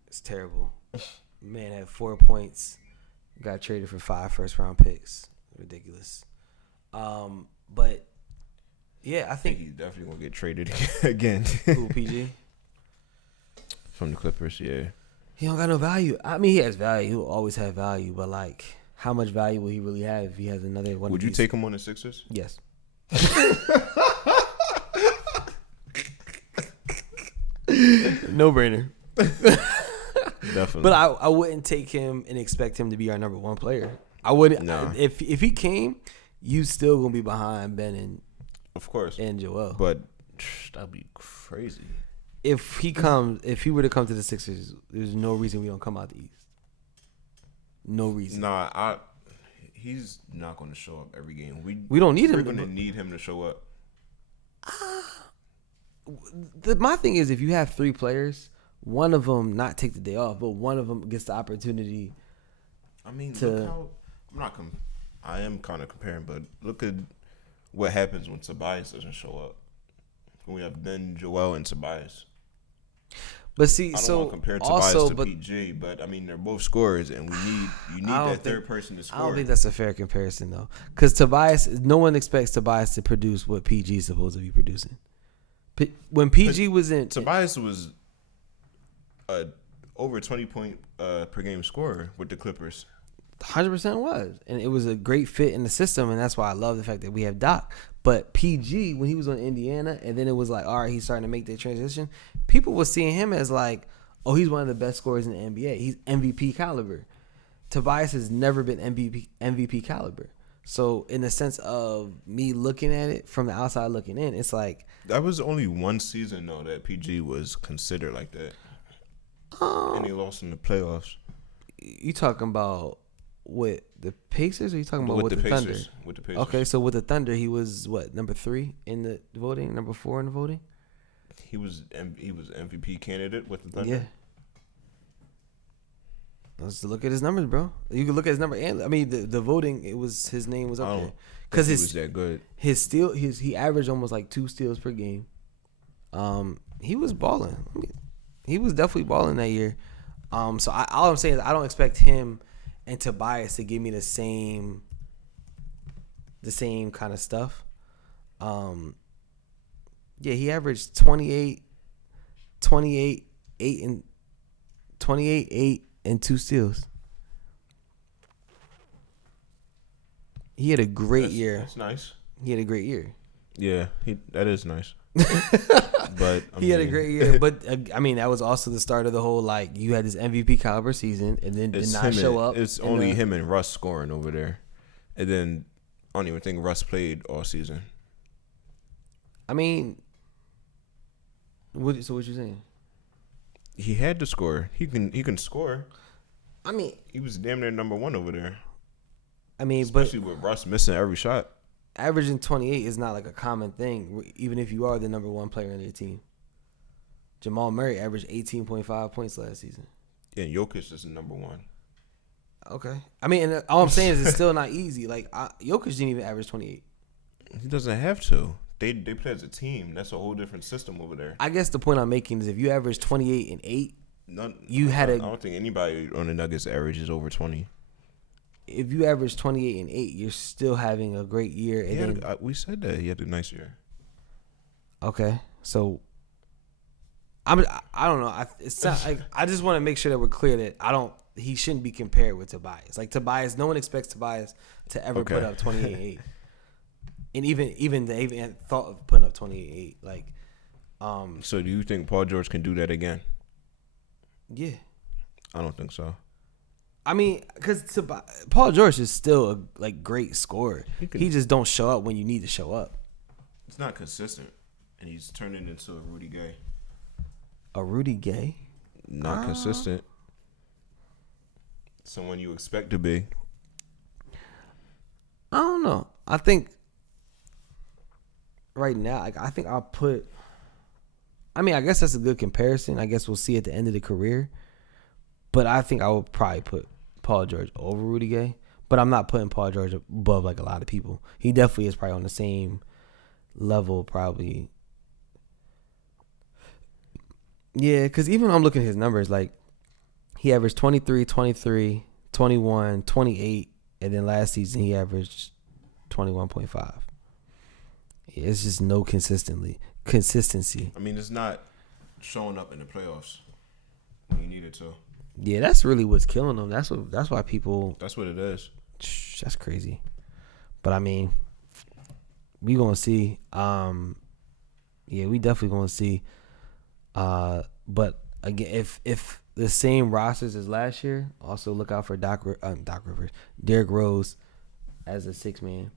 It's terrible. Man had 4 points. Got traded for 5 first-round picks. Ridiculous. But, yeah, I think he's definitely going to get traded again. Who, PG? From the Clippers, yeah. He don't got no value. I mean, he has value. He'll always have value. But, like, how much value will he really have if he has another one? Would you take him on the Sixers? Yes. No brainer. Definitely. But I wouldn't take him and expect him to be our number one player. I wouldn't. No. If he came, you still gonna be behind Ben and of course and Joel. But that'd be crazy. If he were to come to the Sixers, there's no reason we don't come out the East. No reason. Nah, he's not going to show up every game. We don't need him. We're going to need him to show up. My thing is, if you have 3 players, one of them not take the day off, but one of them gets the opportunity. I mean, look how I am kind of comparing, but look at what happens when Tobias doesn't show up. When we have Ben, Joel, and Tobias. But see, I don't so want to compare Tobias to PG, but I mean they're both scorers, and you need that third person to score. I don't think that's a fair comparison though, because Tobias, no one expects Tobias to produce what PG is supposed to be producing. When PG was in, Tobias was over 20-point per game scorer with the Clippers. 100% was, and it was a great fit in the system, and that's why I love the fact that we have Doc. But PG, when he was on Indiana, and then it was like, all right, he's starting to make that transition. People were seeing him as like, oh, he's one of the best scorers in the NBA. He's MVP caliber. Tobias has never been MVP caliber. So in the sense of me looking at it from the outside looking in, it's like that was only one season though that PG was considered like that, and he lost in the playoffs. You talking about with the Pacers, or you talking about with the Thunder? With the Pacers. Okay, so with the Thunder, he was what, number 3 in the voting, number 4 in the voting. He was MVP candidate with the Thunder. Yeah. Let's look at his numbers, bro. You can look at his number, and I mean the voting. It was his name was up there because he was that good. He averaged almost like 2 steals per game. He was balling. I mean, he was definitely balling that year. So all I'm saying is I don't expect him and Tobias to give me the same kind of stuff. Yeah, he averaged 28, 8 and 2 steals. He had a great year. That's nice. He had a great year. Yeah, that is nice. But he had a great year. But I mean, that was also the start of the whole, like, you had this MVP caliber season, and then did not show up. It's only him and Russ scoring over there, and then I don't even think Russ played all season. I mean, what you saying? He had to score. He can score. I mean, he was damn near number 1 over there. I mean, especially with Russ missing every shot. Averaging 28 is not like a common thing, even if you are the number 1 player on your team. Jamal Murray averaged 18.5 points last season. Yeah, Jokic is the number 1. Okay. I mean, and all I'm saying is it's still not easy. Like, Jokic didn't even average 28. He doesn't have to. They play as a team. That's a whole different system over there. I guess the point I'm making is if you average 28 and 8, I don't think anybody on the Nuggets averages over 20. If you average 28 and 8, you're still having a great year. And we said that he had a nice year. Okay, so I don't know. It's not, I just want to make sure that we're clear that he shouldn't be compared with Tobias. Like Tobias, no one expects Tobias to ever put up 28-8. And even they even thought of putting up 28-8. Like, so do you think Paul George can do that again? Yeah. I don't think so. I mean, because Paul George is still a great scorer. He just don't show up when you need to show up. It's not consistent, and he's turning into a Rudy Gay. A Rudy Gay? Not consistent. Someone you expect to be. I don't know. I think right now, I think I'll put. I mean, I guess that's a good comparison. I guess we'll see at the end of the career. But I think I would probably put Paul George over Rudy Gay. But I'm not putting Paul George above like a lot of people. He definitely is probably on the same level, probably. Yeah, because even when I'm looking at his numbers, like he averaged 23, 23, 21, 28, and then last season he averaged 21.5. It's just no consistency. I mean, it's not showing up in the playoffs when you need it to. Yeah, that's really what's killing them. That's why people. That's what it is. That's crazy. But I mean, we gonna see. Yeah, we definitely gonna see. But again, if the same rosters as last year, also look out for Derrick Rose as a 6-man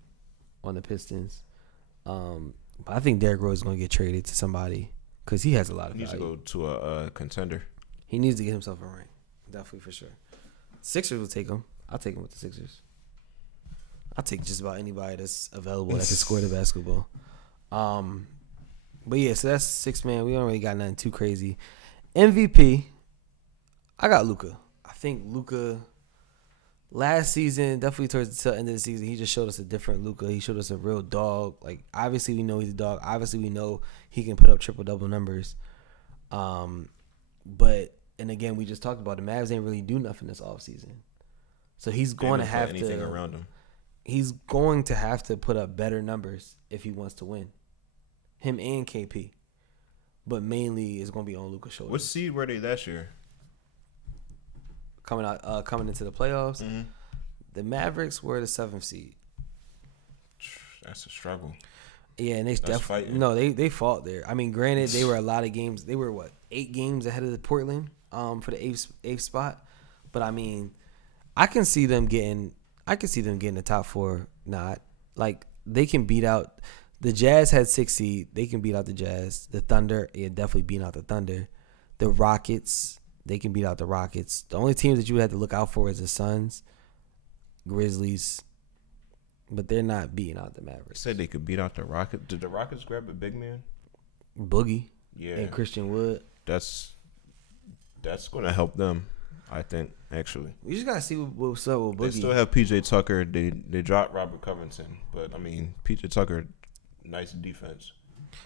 on the Pistons. But I think Derrick Rose is gonna get traded to somebody because he has a lot of value. He needs to go to a contender. He needs to get himself a ring. Definitely, for sure. Sixers will take him. I'll take him with the Sixers. I'll take just about anybody that's available that can score the basketball. But yeah, so that's 6-man. We don't really got nothing too crazy. MVP, I got Luka. I think Luka last season, definitely towards the end of the season, he just showed us a different Luka. He showed us a real dog. Like, obviously we know he's a dog. Obviously we know he can put up triple-double numbers. But and again, we just talked about the Mavs ain't really do nothing this offseason. So he's going to have anything around him. He's going to have to put up better numbers if he wants to win. Him and KP. But mainly it's going to be on Luka's shoulders. What seed were they last year? Coming into the playoffs, Mm-hmm. the Mavericks were the 7th seed. That's a struggle. Yeah, and they definitely they fought there. I mean, granted, they were a lot of games. They were 8 games ahead of the Portland for the 8th spot. But I mean, I can see them getting the top 4 nod. Like, they can beat out the Jazz had 6 seed. They can beat out the Jazz. The Thunder, definitely beat out the Thunder. The Rockets, they can beat out the Rockets. The only teams that you would have to look out for is the Suns, Grizzlies, but they're not beating out the Mavericks. Said they could beat out the Rockets. Did the Rockets grab a big man? Boogie. Yeah. And Christian Wood. That's going to help them, I think, actually. We just got to see what's up with Boogie. They still have P.J. Tucker. They dropped Robert Covington. But, I mean, P.J. Tucker, nice defense.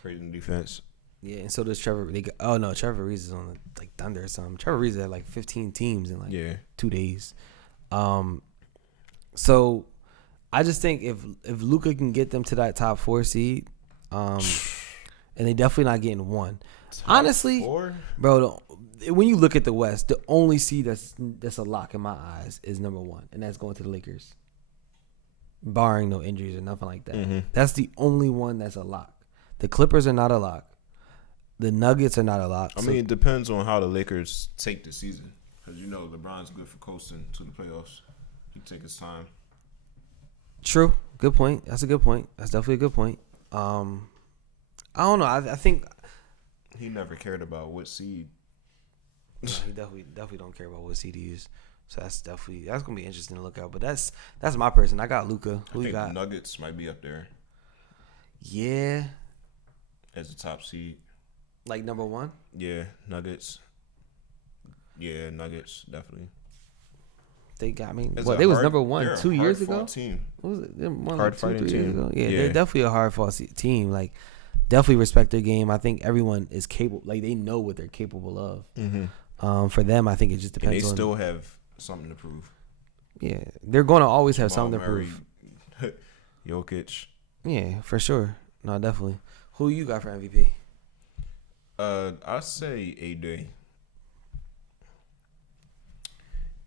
Crazy defense. Yeah, and so does Trevor. Trevor Reeves is on the Thunder or something. Trevor Reeves had 15 teams in 2 days. So I just think if Luka can get them to that top 4 seed, and they definitely not getting 1. Honestly, 4? bro, when you look at the West, the only seed that's a lock in my eyes is number 1, and that's going to the Lakers, barring no injuries or nothing like that. Mm-hmm. That's the only one that's a lock. The Clippers are not a lock. The Nuggets are not a lock. I mean, it depends on how the Lakers take the season. Because, LeBron's good for coasting to the playoffs. He take his time. True. Good point. That's a good point. That's definitely a good point. I don't know. I think he never cared about what seed. No, he definitely don't care about what seed he is. So that's gonna be interesting to look at. But that's my person. I got Luka. Who you got? The Nuggets might be up there. Yeah. As a top seed. Like number 1? Yeah, Nuggets. Yeah, Nuggets definitely. They got me. They was number 1 2 years ago. Team. What was it? They won hard 2-3 fighting years team. ago. Yeah, they're definitely a hard fought team. Like, definitely respect their game. I think everyone is capable. Like, they know what they're capable of. Mm-hmm. For them, I think it just depends. And they still have something to prove. Yeah, they're going to always have something to prove. Jokic. Yeah, for sure. No, definitely. Who you got for MVP? I say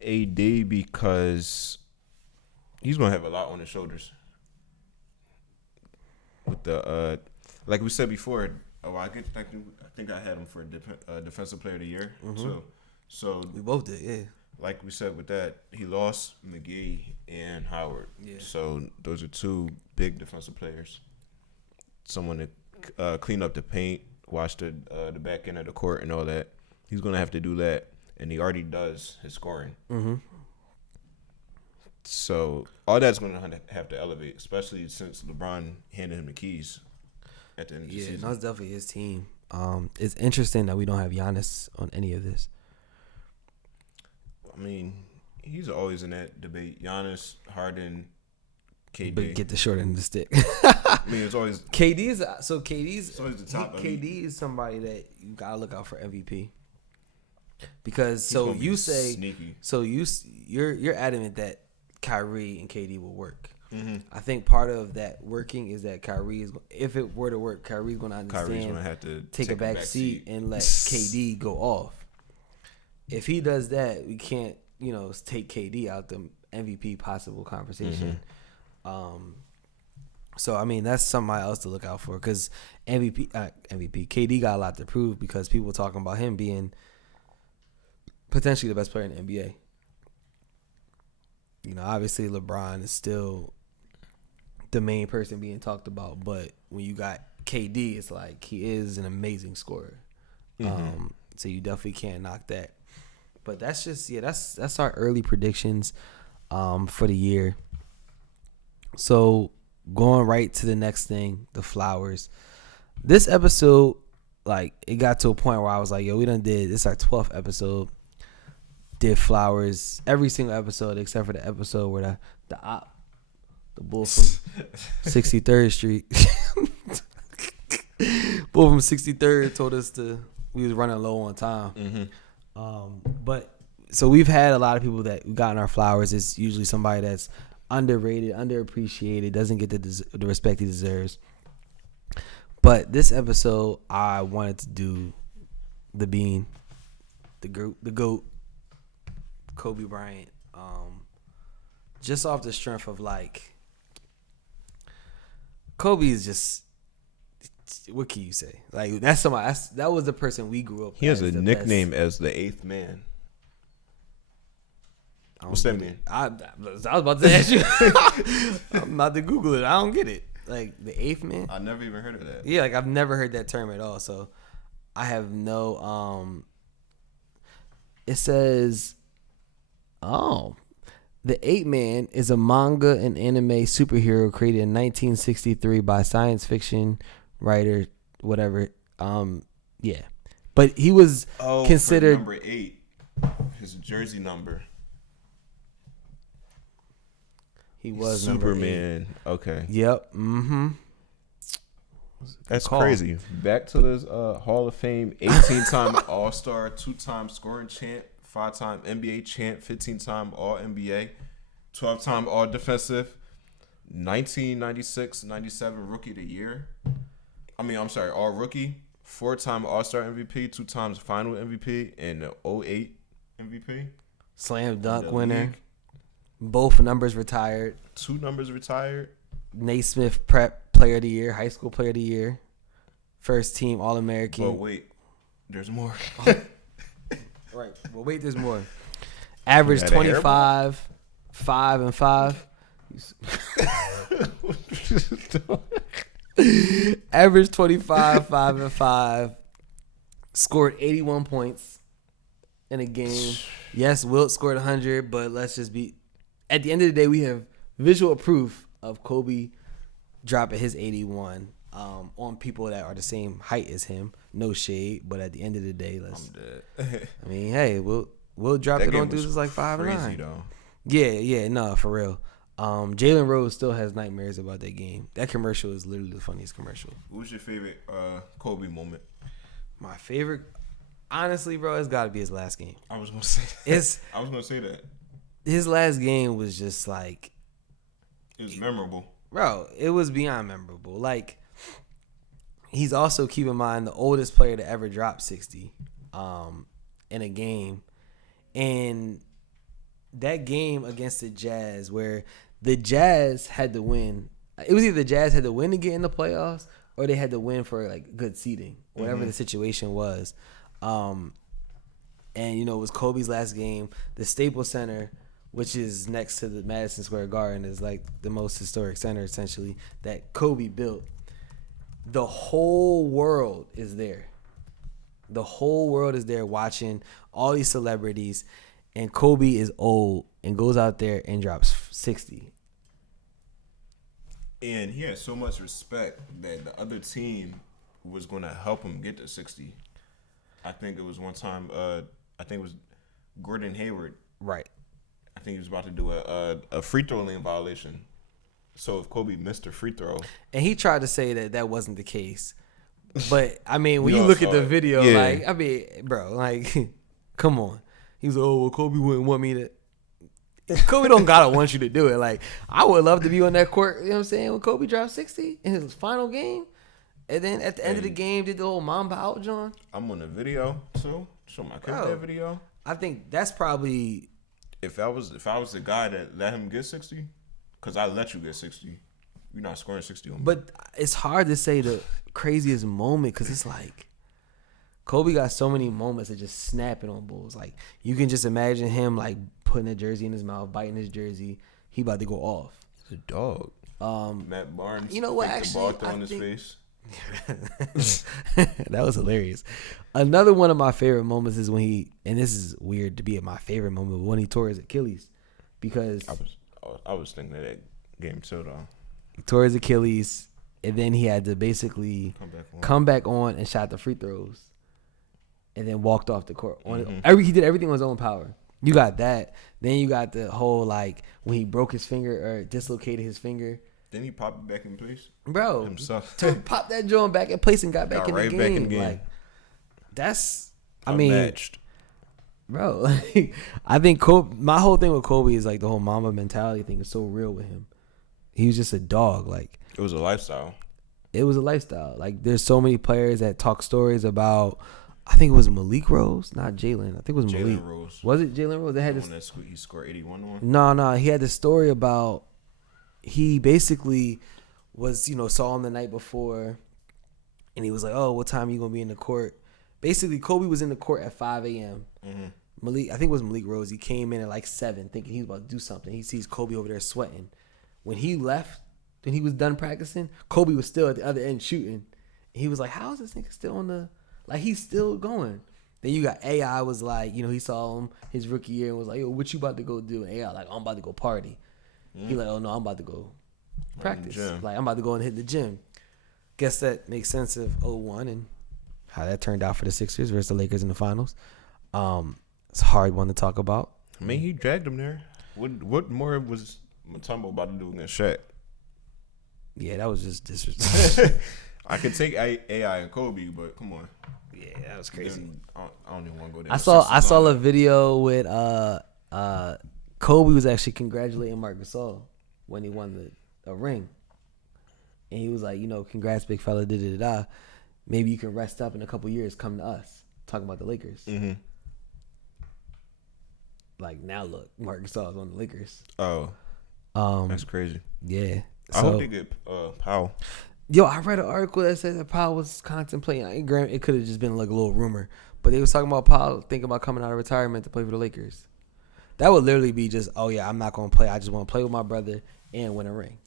AD because he's gonna have a lot on his shoulders. With the like we said before, I think I had him for defensive player of the year. Mm-hmm. So we both did, yeah. Like we said with that, he lost McGee and Howard. Yeah. So those are two big defensive players. Someone to clean up the paint, watch the back end of the court and all that. He's gonna have to do that, and he already does his scoring. Mm-hmm. So all that's going to have to elevate, especially since LeBron handed him the keys at the end of the season. Yeah, that's definitely his team. It's interesting that we don't have Giannis on any of this. I mean, he's always in that debate. Giannis, Harden, KD. But get the short end of the stick. I mean, it's always KD's always the top. KD is somebody that you gotta look out for MVP. Because you're adamant that Kyrie and KD will work. Mm-hmm. I think part of that working is that Kyrie is, if it were to work, Kyrie's going to understand. Kyrie's going to have to take a back seat and let KD go off. If he does that, we can't, take KD out the MVP possible conversation. Mm-hmm. So I mean, that's somebody else to look out for because MVP KD got a lot to prove because people were talking about him being potentially the best player in the NBA. Obviously LeBron is still the main person being talked about, but when you got KD, it's like he is an amazing scorer. Mm-hmm. So you definitely can't knock that. But that's just that's our early predictions for the year. So going right to the next thing, the flowers. This episode, it got to a point where I was like, yo, we done did this is our 12th episode. Did flowers every single episode except for the episode where the bull from 63rd Street bull from 63rd told us we was running low on time. Mm-hmm. But so we've had a lot of people that gotten our flowers. It's usually somebody that's underrated, underappreciated, doesn't get the respect he deserves. But this episode I wanted to do the bean, the GOAT, Kobe Bryant, just off the strength of Kobe is just, what can you say? That's somebody. That was the person we grew up. He has a nickname as the eighth man. What's that mean? I was about to ask you. I'm about to Google it. I don't get it. The eighth man. I never even heard of that. Yeah, I've never heard that term at all. So I have no. It says. Oh, the 8-Man is a manga and anime superhero created in 1963 by science fiction writer, whatever. Yeah, but he was considered number 8, his jersey number. He was Superman. Number 8. Okay. Yep. Mm-hmm. That's crazy. Back to this Hall of Fame, 18-time All-Star, 2-time scoring champ. 5-time NBA champ, 15-time All-NBA, 12-time All-Defensive, 1996-97 Rookie of the Year. All-Rookie, 4-time All-Star MVP, 2 times Final MVP, and the 08 MVP. Slam dunk winner. League. Both numbers retired. 2 numbers retired. Naismith Prep Player of the Year, High School Player of the Year, First Team All-American. But wait, there's more. Right. Well, wait, there's more. Average 25, 5 and 5. Average 25, 5 and 5. Scored 81 points in a game. Yes, Wilt scored 100, but let's just be. At the end of the day, we have visual proof of Kobe dropping his 81 on people that are the same height as him. No shade, but at the end of the day, let's. I'm dead. I mean, hey, we'll drop it on dudes like 5 and 9. Though. Yeah, no, for real. Jalen Rose still has nightmares about that game. That commercial is literally the funniest commercial. What was your favorite Kobe moment? My favorite, honestly, bro, it's got to be his last game. I was gonna say that. I was gonna say that. His last game was just it was memorable, bro. It was beyond memorable. he's also, keep in mind, the oldest player to ever drop 60 in a game. And that game against the Jazz, where the Jazz had to win, it was either the Jazz had to win to get in the playoffs or they had to win for like good seeding, whatever the situation was. And, you know, it was Kobe's last game. The Staples Center, which is next to the Madison Square Garden, is like the most historic center essentially that Kobe built. The whole world is there. The whole world is there watching all these celebrities, and Kobe is old and goes out there and drops 60. And he had so much respect that the other team was going to help him get to 60. I think it was one time, I think it was Gordon Hayward. Right. I think he was about to do a free throw lane violation. So if Kobe missed a free throw. And he tried to say that that wasn't the case. But, I mean, when you look at the video, like, I mean, bro, like, come on. He was like, oh, well, Kobe wouldn't want me to. Kobe don't gotta want you to do it. Like, I would love to be on that court, you know what I'm saying, when Kobe dropped 60 in his final game. And then at the end of the game, did the old Mamba out, John. I'm on the video, so show my kid that video. I think that's probably. If I was the guy that let him get 60, because I let you get 60, you're not scoring 60 on me. But it's hard to say the craziest moment because it's like Kobe got so many moments of just snapping on Bulls. Like, you can just imagine him like putting a jersey in his mouth, biting his jersey. He about to go off. He's a dog. Matt Barnes. You know what? Actually, the ball thrown in his face. That was hilarious. Another one of my favorite moments is when he, and this is weird to be my favorite moment, but when he tore his Achilles, because I was thinking of that game too, though. He tore his Achilles, and then he had to basically come back on and shot the free throws, and then walked off the court. He did everything on his own power. You got that. Then you got the whole, like, when he broke his finger or dislocated his finger. Then he popped it back in place, bro. Himself popped that joint back in place and got back in the game. Back in the game. Like, that's, unmatched. Bro. Like, I think Kobe. My whole thing with Kobe is like the whole Mamba mentality thing is so real with him. He was just a dog. Like, it was a lifestyle. It was a lifestyle. Like, there's so many players that talk stories about. I think it was Malik Rose, not Jalen. I think it was Malik. Jalen Rose. Was it Jalen Rose? They had this. He scored 81 on. No. He had this story about. He basically was, you know, saw him the night before, and he was like, "Oh, what time are you gonna be in the court?" Basically, Kobe was in the court at 5 a.m. Malik, I think it was Malik Rose. He came in at like 7, thinking he was about to do something. He sees Kobe over there sweating. When he left, when he was done practicing, Kobe was still at the other end shooting. He was like, "How is this nigga still on the? Like, he's still going." Then you got AI was like, you know, he saw him his rookie year and was like, "Yo, what you about to go do?" And AI like, "I'm about to go party." He like, "Oh no, I'm about to go practice. Like, I'm about to go and hit the gym." Guess that makes sense of 01 and how that turned out for the Sixers versus the Lakers in the finals. It's a hard one to talk about. I mean, he dragged him there. What more was Mutombo about to do against Shaq? Yeah, that was just disrespectful. I could take AI and Kobe, but come on. Yeah, that was crazy. I don't even want to go there. I saw a video with Kobe was actually congratulating Marc Gasol when he won a ring. And he was like, you know, "Congrats, big fella, da-da-da-da. Maybe you can rest up in a couple years, come to us." Talking about the Lakers. Like, now look, Marc Gasol is on the Lakers. Oh. That's crazy. Yeah. I hope they get Powell. Yo, I read an article that said that Powell was contemplating. It could have just been like a little rumor. But they was talking about Powell thinking about coming out of retirement to play for the Lakers. That would literally be just, "Oh yeah, I'm not gonna play. I just want to play with my brother and win a ring."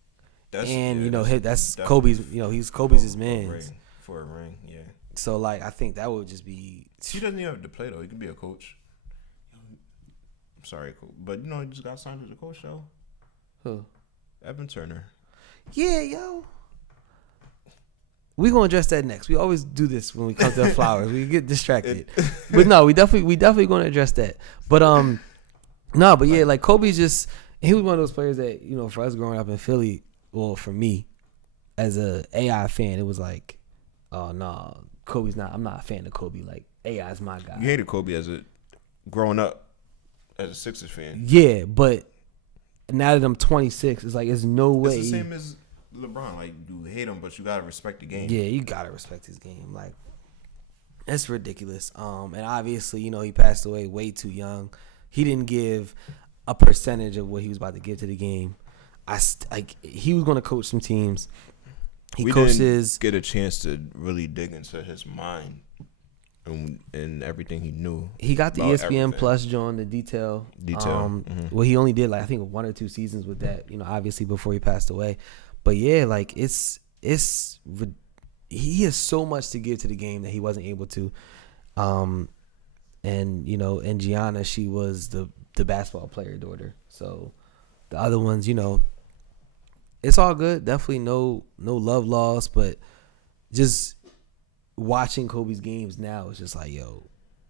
That's Kobe's. You know, he's Kobe's his man. For a ring, yeah. So like, I think that would just be. He doesn't even have to play though. He could be a coach. I'm sorry, but you know, he just got signed as a coach though. Who? Evan Turner. Yeah, yo. We gonna address that next. We always do this when we come to the Flowers. We get distracted, but no, we definitely gonna address that. But no, but yeah, like Kobe's just, he was one of those players that, you know, for us growing up in Philly, well, for me as a AI fan, it was like, oh no, Kobe's not. I'm not a fan of Kobe. Like, AI's my guy. You hated Kobe growing up as a Sixers fan. Yeah, but now that I'm 26, it's like, there's no way. It's the same as LeBron. Like, you hate him, but you gotta respect the game. Yeah, you gotta respect his game. Like, it's ridiculous. And obviously, he passed away way too young. He didn't give a percentage of what he was about to give to the game. He was going to coach some teams. We didn't get a chance to really dig into his mind and everything he knew. He got the ESPN Plus joint, the detail. Well, he only did I think 1 or 2 seasons with that. Obviously before he passed away. But yeah, like he has so much to give to the game that he wasn't able to. And Gianna, she was the basketball player daughter. So the other ones, it's all good. Definitely no love lost, but just watching Kobe's games now is just like,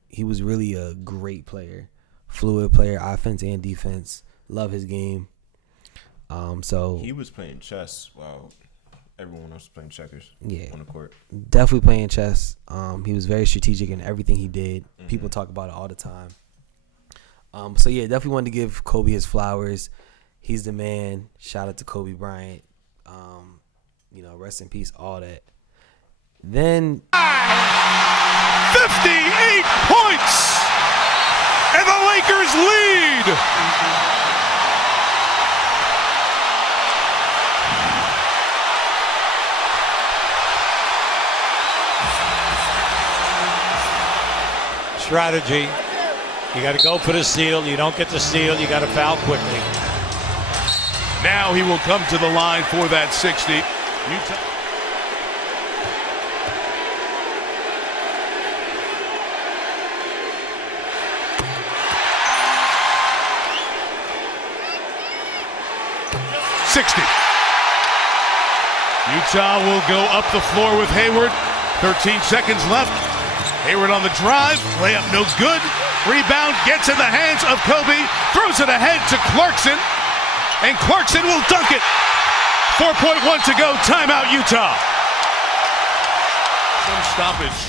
he was really a great player, fluid player, offense and defense. Love his game. So he was playing chess while everyone else was playing checkers. Yeah, on the court. Definitely playing chess. He was very strategic in everything he did. Mm-hmm. People talk about it all the time. So yeah, definitely wanted to give Kobe his flowers. He's the man. Shout out to Kobe Bryant. Rest in peace, all that. Then 58 points, and the Lakers lead. Strategy. You got to go for the steal. You don't get the steal, you got to foul quickly. Now he will come to the line for that 60. Utah. Utah will go up the floor with Hayward. 13 seconds left. Hayward on the drive. Layup no good. Rebound gets in the hands of Kobe. Throws it ahead to Clarkson. And Clarkson will dunk it. 4.1 to go. Timeout, Utah. Some stoppage.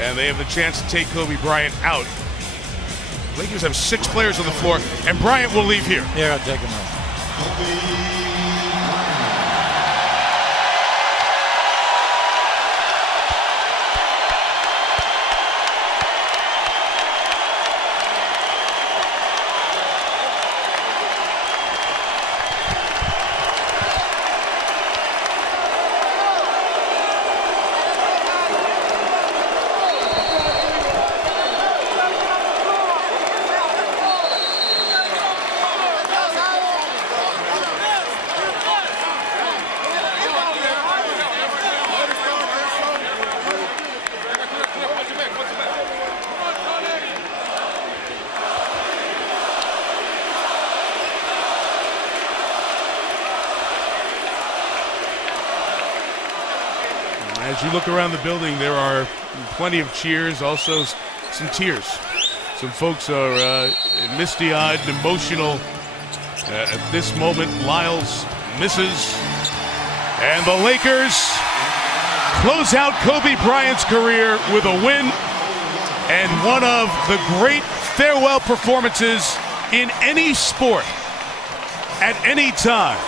And they have the chance to take Kobe Bryant out. Lakers have 6 players on the floor. And Bryant will leave here. Yeah, I'll take him out. As you look around the building, there are plenty of cheers, also some tears. Some folks are misty-eyed and emotional at this moment. Lyles misses. And the Lakers close out Kobe Bryant's career with a win and one of the great farewell performances in any sport at any time.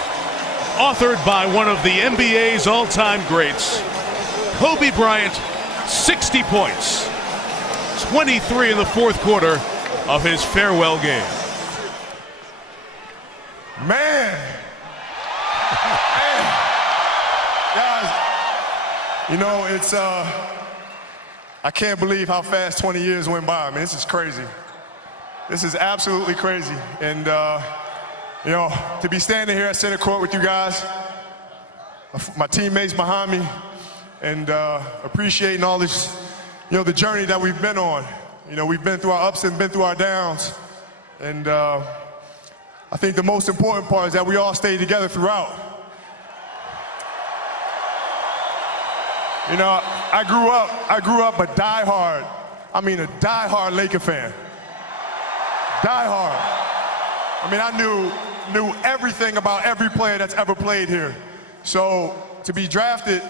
Authored by one of the NBA's all-time greats, Kobe Bryant, 60 points, 23 in the fourth quarter of his farewell game. Man. Guys, it's, I can't believe how fast 20 years went by. I mean, this is crazy. This is absolutely crazy. And, to be standing here at center court with you guys, my teammates behind me, and appreciating all this, the journey that we've been on. We've been through our ups and been through our downs. And I think the most important part is that we all stayed together throughout. I grew up a diehard Laker fan. Diehard. I mean, I knew everything about every player that's ever played here. So to be drafted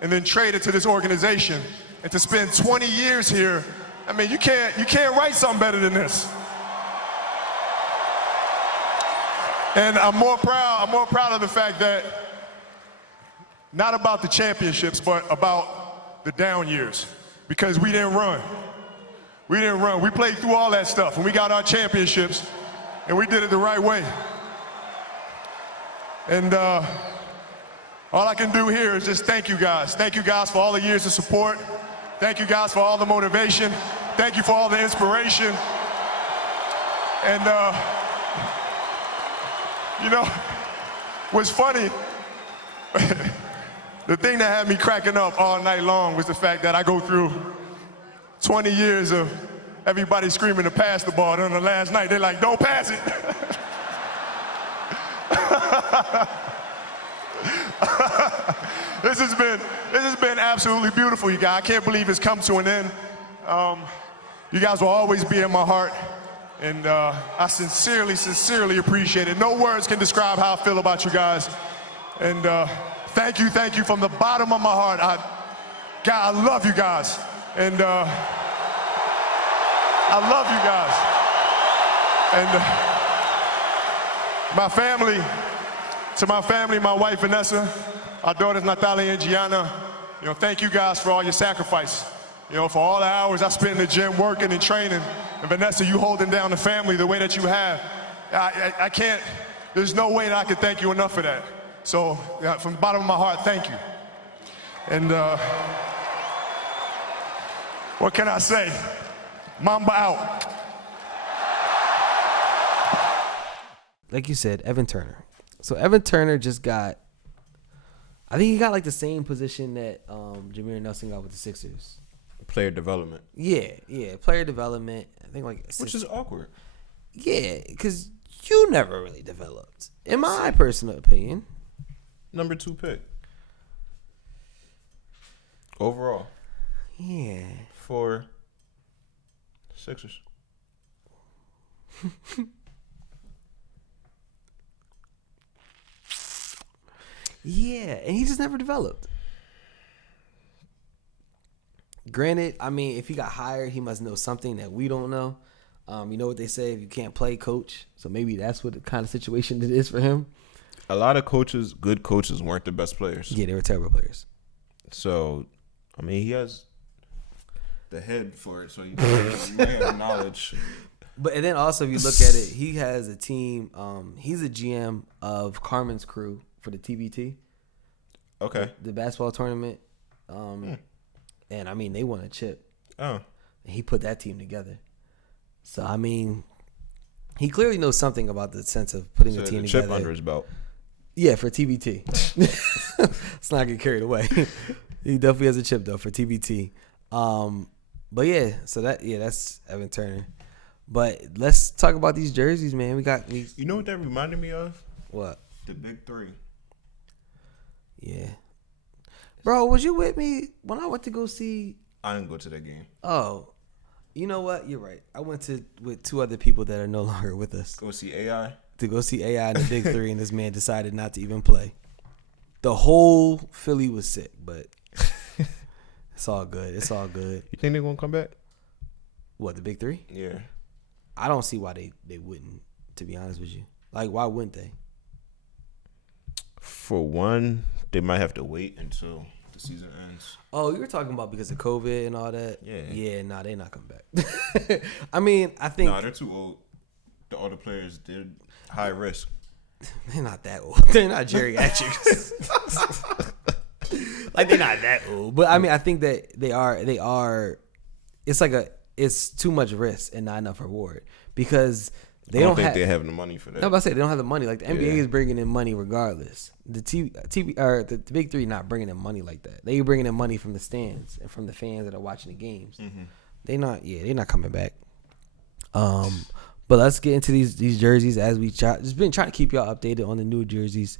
and then traded to this organization and to spend 20 years here, I mean, you can't write something better than this. And I'm more proud of the fact that not about the championships, but about the down years, because we didn't run. We didn't run. We played through all that stuff, and we got our championships, and we did it the right way. And all I can do here is just thank you guys. Thank you guys for all the years of support. Thank you guys for all the motivation. Thank you for all the inspiration. And, you know, what's funny, the thing that had me cracking up all night long was the fact that I go through 20 years of everybody screaming to pass the ball. Then the last night, they're like, don't pass it. This has been absolutely beautiful, you guys. I can't believe it's come to an end. You guys will always be in my heart, and I sincerely appreciate it. No words can describe how I feel about you guys. And thank you from the bottom of my heart. God, I love you guys, and I love you guys. And my family, to my family, my wife Vanessa, our daughters Natalia and Gianna, you know, thank you guys for all your sacrifice. You know, for all the hours I spent in the gym working and training. And Vanessa, you holding down the family the way that you have. I can't, there's no way that I can thank you enough for that. So from the bottom of my heart, thank you. And what can I say? Mamba out. Like you said, Evan Turner. So Evan Turner just got, I think he got like the same position that Jameer Nelson got with the Sixers. Player development. Yeah, player development. I think like which is awkward. Yeah, because you never really developed, in my personal opinion. Number 2 pick overall. Yeah. For Sixers. Yeah, and he just never developed. Granted, I mean, if he got hired, he must know something that we don't know. You know what they say, if you can't play, coach. So maybe that's what the kind of situation it is for him. A lot of coaches, good coaches, weren't the best players. Yeah, they were terrible players. So, I mean, he has the head for it, so he has the knowledge. But and then also, if you look at it, he has a team. He's a GM of Carmen's Crew for the TBT. Okay. The basketball tournament. And, I mean, they won a chip. Oh. And he put that team together. So, I mean, he clearly knows something about the sense of putting a team together. Chip under his belt. Yeah, for TBT. Let's not get carried away. He definitely has a chip, though, for TBT. But, yeah, so that's Evan Turner. But let's talk about these jerseys, man. You know what that reminded me of? What? The Big Three. Yeah. Bro, was you with me when I went to go see? I didn't go to that game. Oh, you know what? You're right. I went with 2 other people that are no longer with us. Go see AI? To go see AI in the Big Three, and this man decided not to even play. The whole Philly was sick, but it's all good. It's all good. You think they're going to come back? What, the Big Three? Yeah. I don't see why they wouldn't, to be honest with you. Like, why wouldn't they? For one, they might have to wait until the season ends. Oh, you were talking about because of COVID and all that? Yeah. Yeah, nah, they're not coming back. I mean, I think... Nah, they're too old. All the players, they're high risk. They're not that old. They're not geriatrics. Like, they're not that old. But, I mean, I think that they are... It's too much risk and not enough reward. Because... I don't think they have the money for that. No, but I say they don't have the money. Like the NBA is bringing in money regardless. The Big Three not bringing in money like that. They bringing in money from the stands and from the fans that are watching the games. Mm-hmm. They're not coming back. But let's get into these jerseys as we just been trying to keep y'all updated on the new jerseys.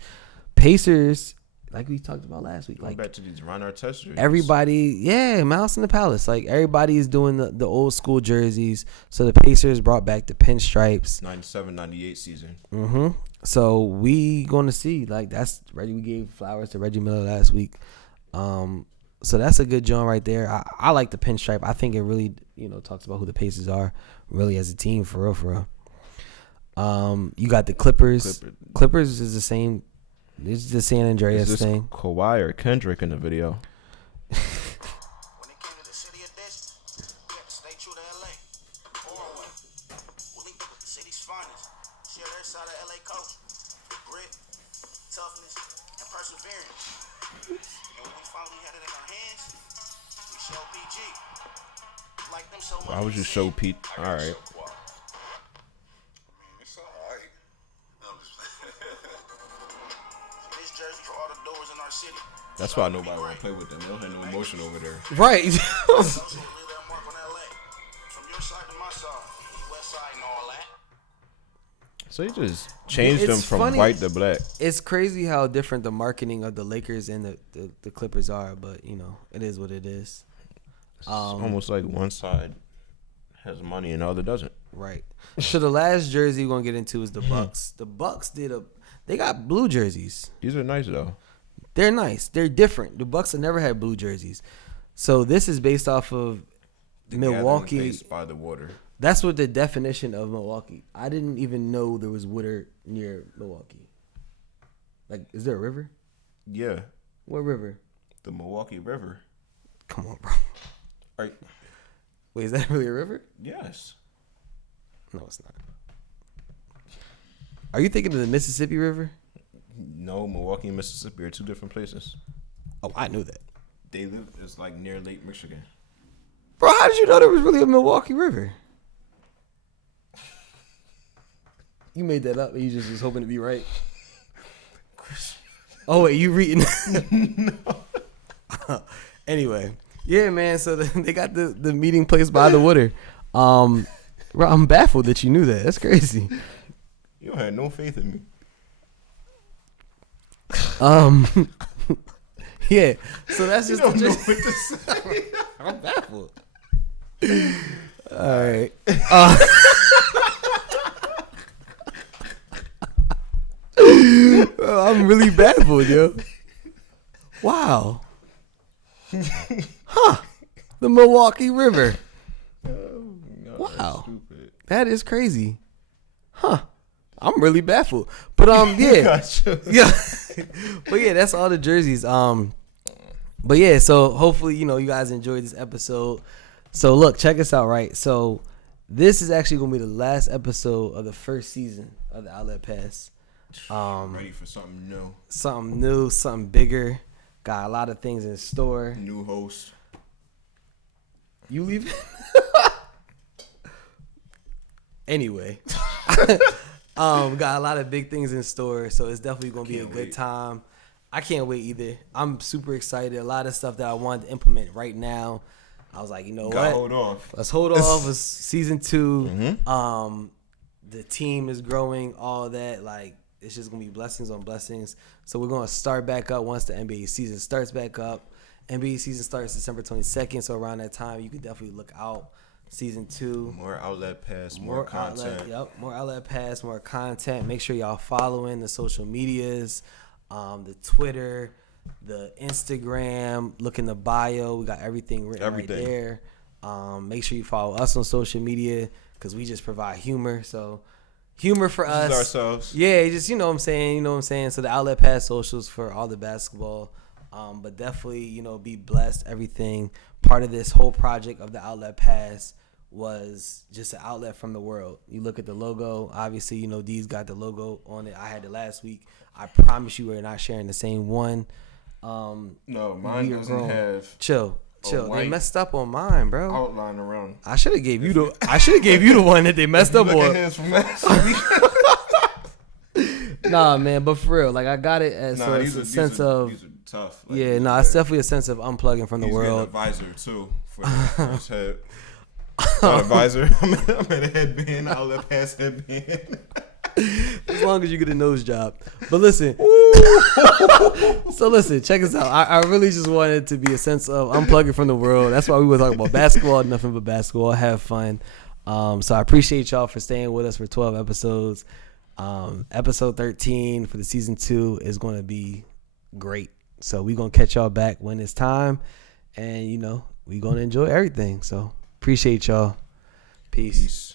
Pacers, like we talked about last week. Going back to these Ron Artest jerseys. Everybody, Mouse in the Palace. Like everybody is doing the old school jerseys. So the Pacers brought back the pinstripes. 97-98 season. Mm-hmm. So we going to see. Like that's Reggie. We gave flowers to Reggie Miller last week. So that's a good joint right there. I like the pinstripe. I think it really, talks about who the Pacers are really as a team for real. You got the Clippers. Clippers is the same This is the San Andreas is this thing. Kawhi or Kendrick in the video? When it came to the city of this, we had to stay true to LA. Or one. We linked up with the city's finest. Share their side of LA culture. Grit, toughness, and perseverance. And when we finally had it in our hands, we showed PG. Like them so much. Why would you show Pete? All right. It's alright. This jersey for all the doors in our city. That's why nobody want to play with them. They don't have no emotion over there. Right. Also leave that mark on LA. From your side to my side. West side and all that. So you just changed them It's from funny. white to black. It's crazy how different the marketing of the Lakers and the Clippers are, but you know, it is what it is. It's almost like one side has money and the other doesn't. Right. So the last jersey we're gonna get into is the Bucks. The Bucks they got blue jerseys. These are nice though. They're nice. They're different. The Bucks have never had blue jerseys. So this is based off of Milwaukee. Gathering place by the water. That's what the definition of Milwaukee. I didn't even know there was water near Milwaukee. Like, is there a river? Yeah, What river? the Milwaukee River. Come on, bro. Right. Wait, is that really a river? Yes. No, it's not. Are you thinking of the Mississippi River? No, Milwaukee and Mississippi are two different places. Oh, I knew that. They live. It's like near Lake Michigan. Bro, how did you know there was really a Milwaukee River? You made that up and you just was hoping to be right. Oh, wait, you reading? No. Anyway. Yeah, man, so they got the meeting place by the water. Bro, I'm baffled that you knew that. That's crazy. You don't have no faith in me. Yeah, so that's just You don't know what to say. I'm baffled. All right. I'm really baffled, yo. Wow. Huh. The Milwaukee River. Wow. That is crazy. Huh. I'm really baffled. But yeah. Yeah. But yeah, that's all the jerseys. But yeah, so hopefully, you guys enjoyed this episode. So look, check us out, right? So this is actually gonna be the last episode of the first season of the Outlet Pass. Ready for something new. Something new, something bigger. Got a lot of things in store. New host. You leaving? Anyway. Got a lot of big things in store, so it's definitely gonna be a good time. I can't wait either. I'm super excited. A lot of stuff that I wanted to implement right now. I was like, you know what? Hold off. Let's hold off. It's season 2. Mm-hmm. The team is growing, all that. Like, it's just gonna be blessings on blessings. So we're gonna start back up once the NBA season starts back up. NBA season starts December 22nd, so around that time you can definitely look out. Season 2. More Outlet Pass, more content. More Outlet Pass, more content. Make sure y'all following the social medias, the Twitter, the Instagram. Look in the bio. We got everything written right there. Make sure you follow us on social media because we just provide humor. So humor for us. Ourselves. Yeah, just, you know what I'm saying? So the Outlet Pass socials for all the basketball. But definitely, be blessed. Everything. Part of this whole project of the Outlet Pass was just an outlet from the world. You look at the logo. Obviously, Deas got the logo on it. I had it last week. I promise you we're not sharing the same one. No, mine doesn't have. Chill. They messed up on mine, bro. Outline around. I should have gave you the one that they messed up on. Nah, man, but for real, like I got it as a sense of. These are tough. Like, it's definitely a sense of unplugging from the world. An advisor too for the first head. Not advisor. I'm at a headband. Outlet Pass headband. As long as you get a nose job. But listen. So listen, check us out. I really just wanted it to be a sense of unplugging from the world. That's why we were talking about basketball, nothing but basketball. Have fun. So I appreciate y'all for staying with us for 12 episodes. Episode 13 for the season 2 is going to be great. So we're going to catch y'all back when it's time. And, we're going to enjoy everything. So appreciate y'all. Peace.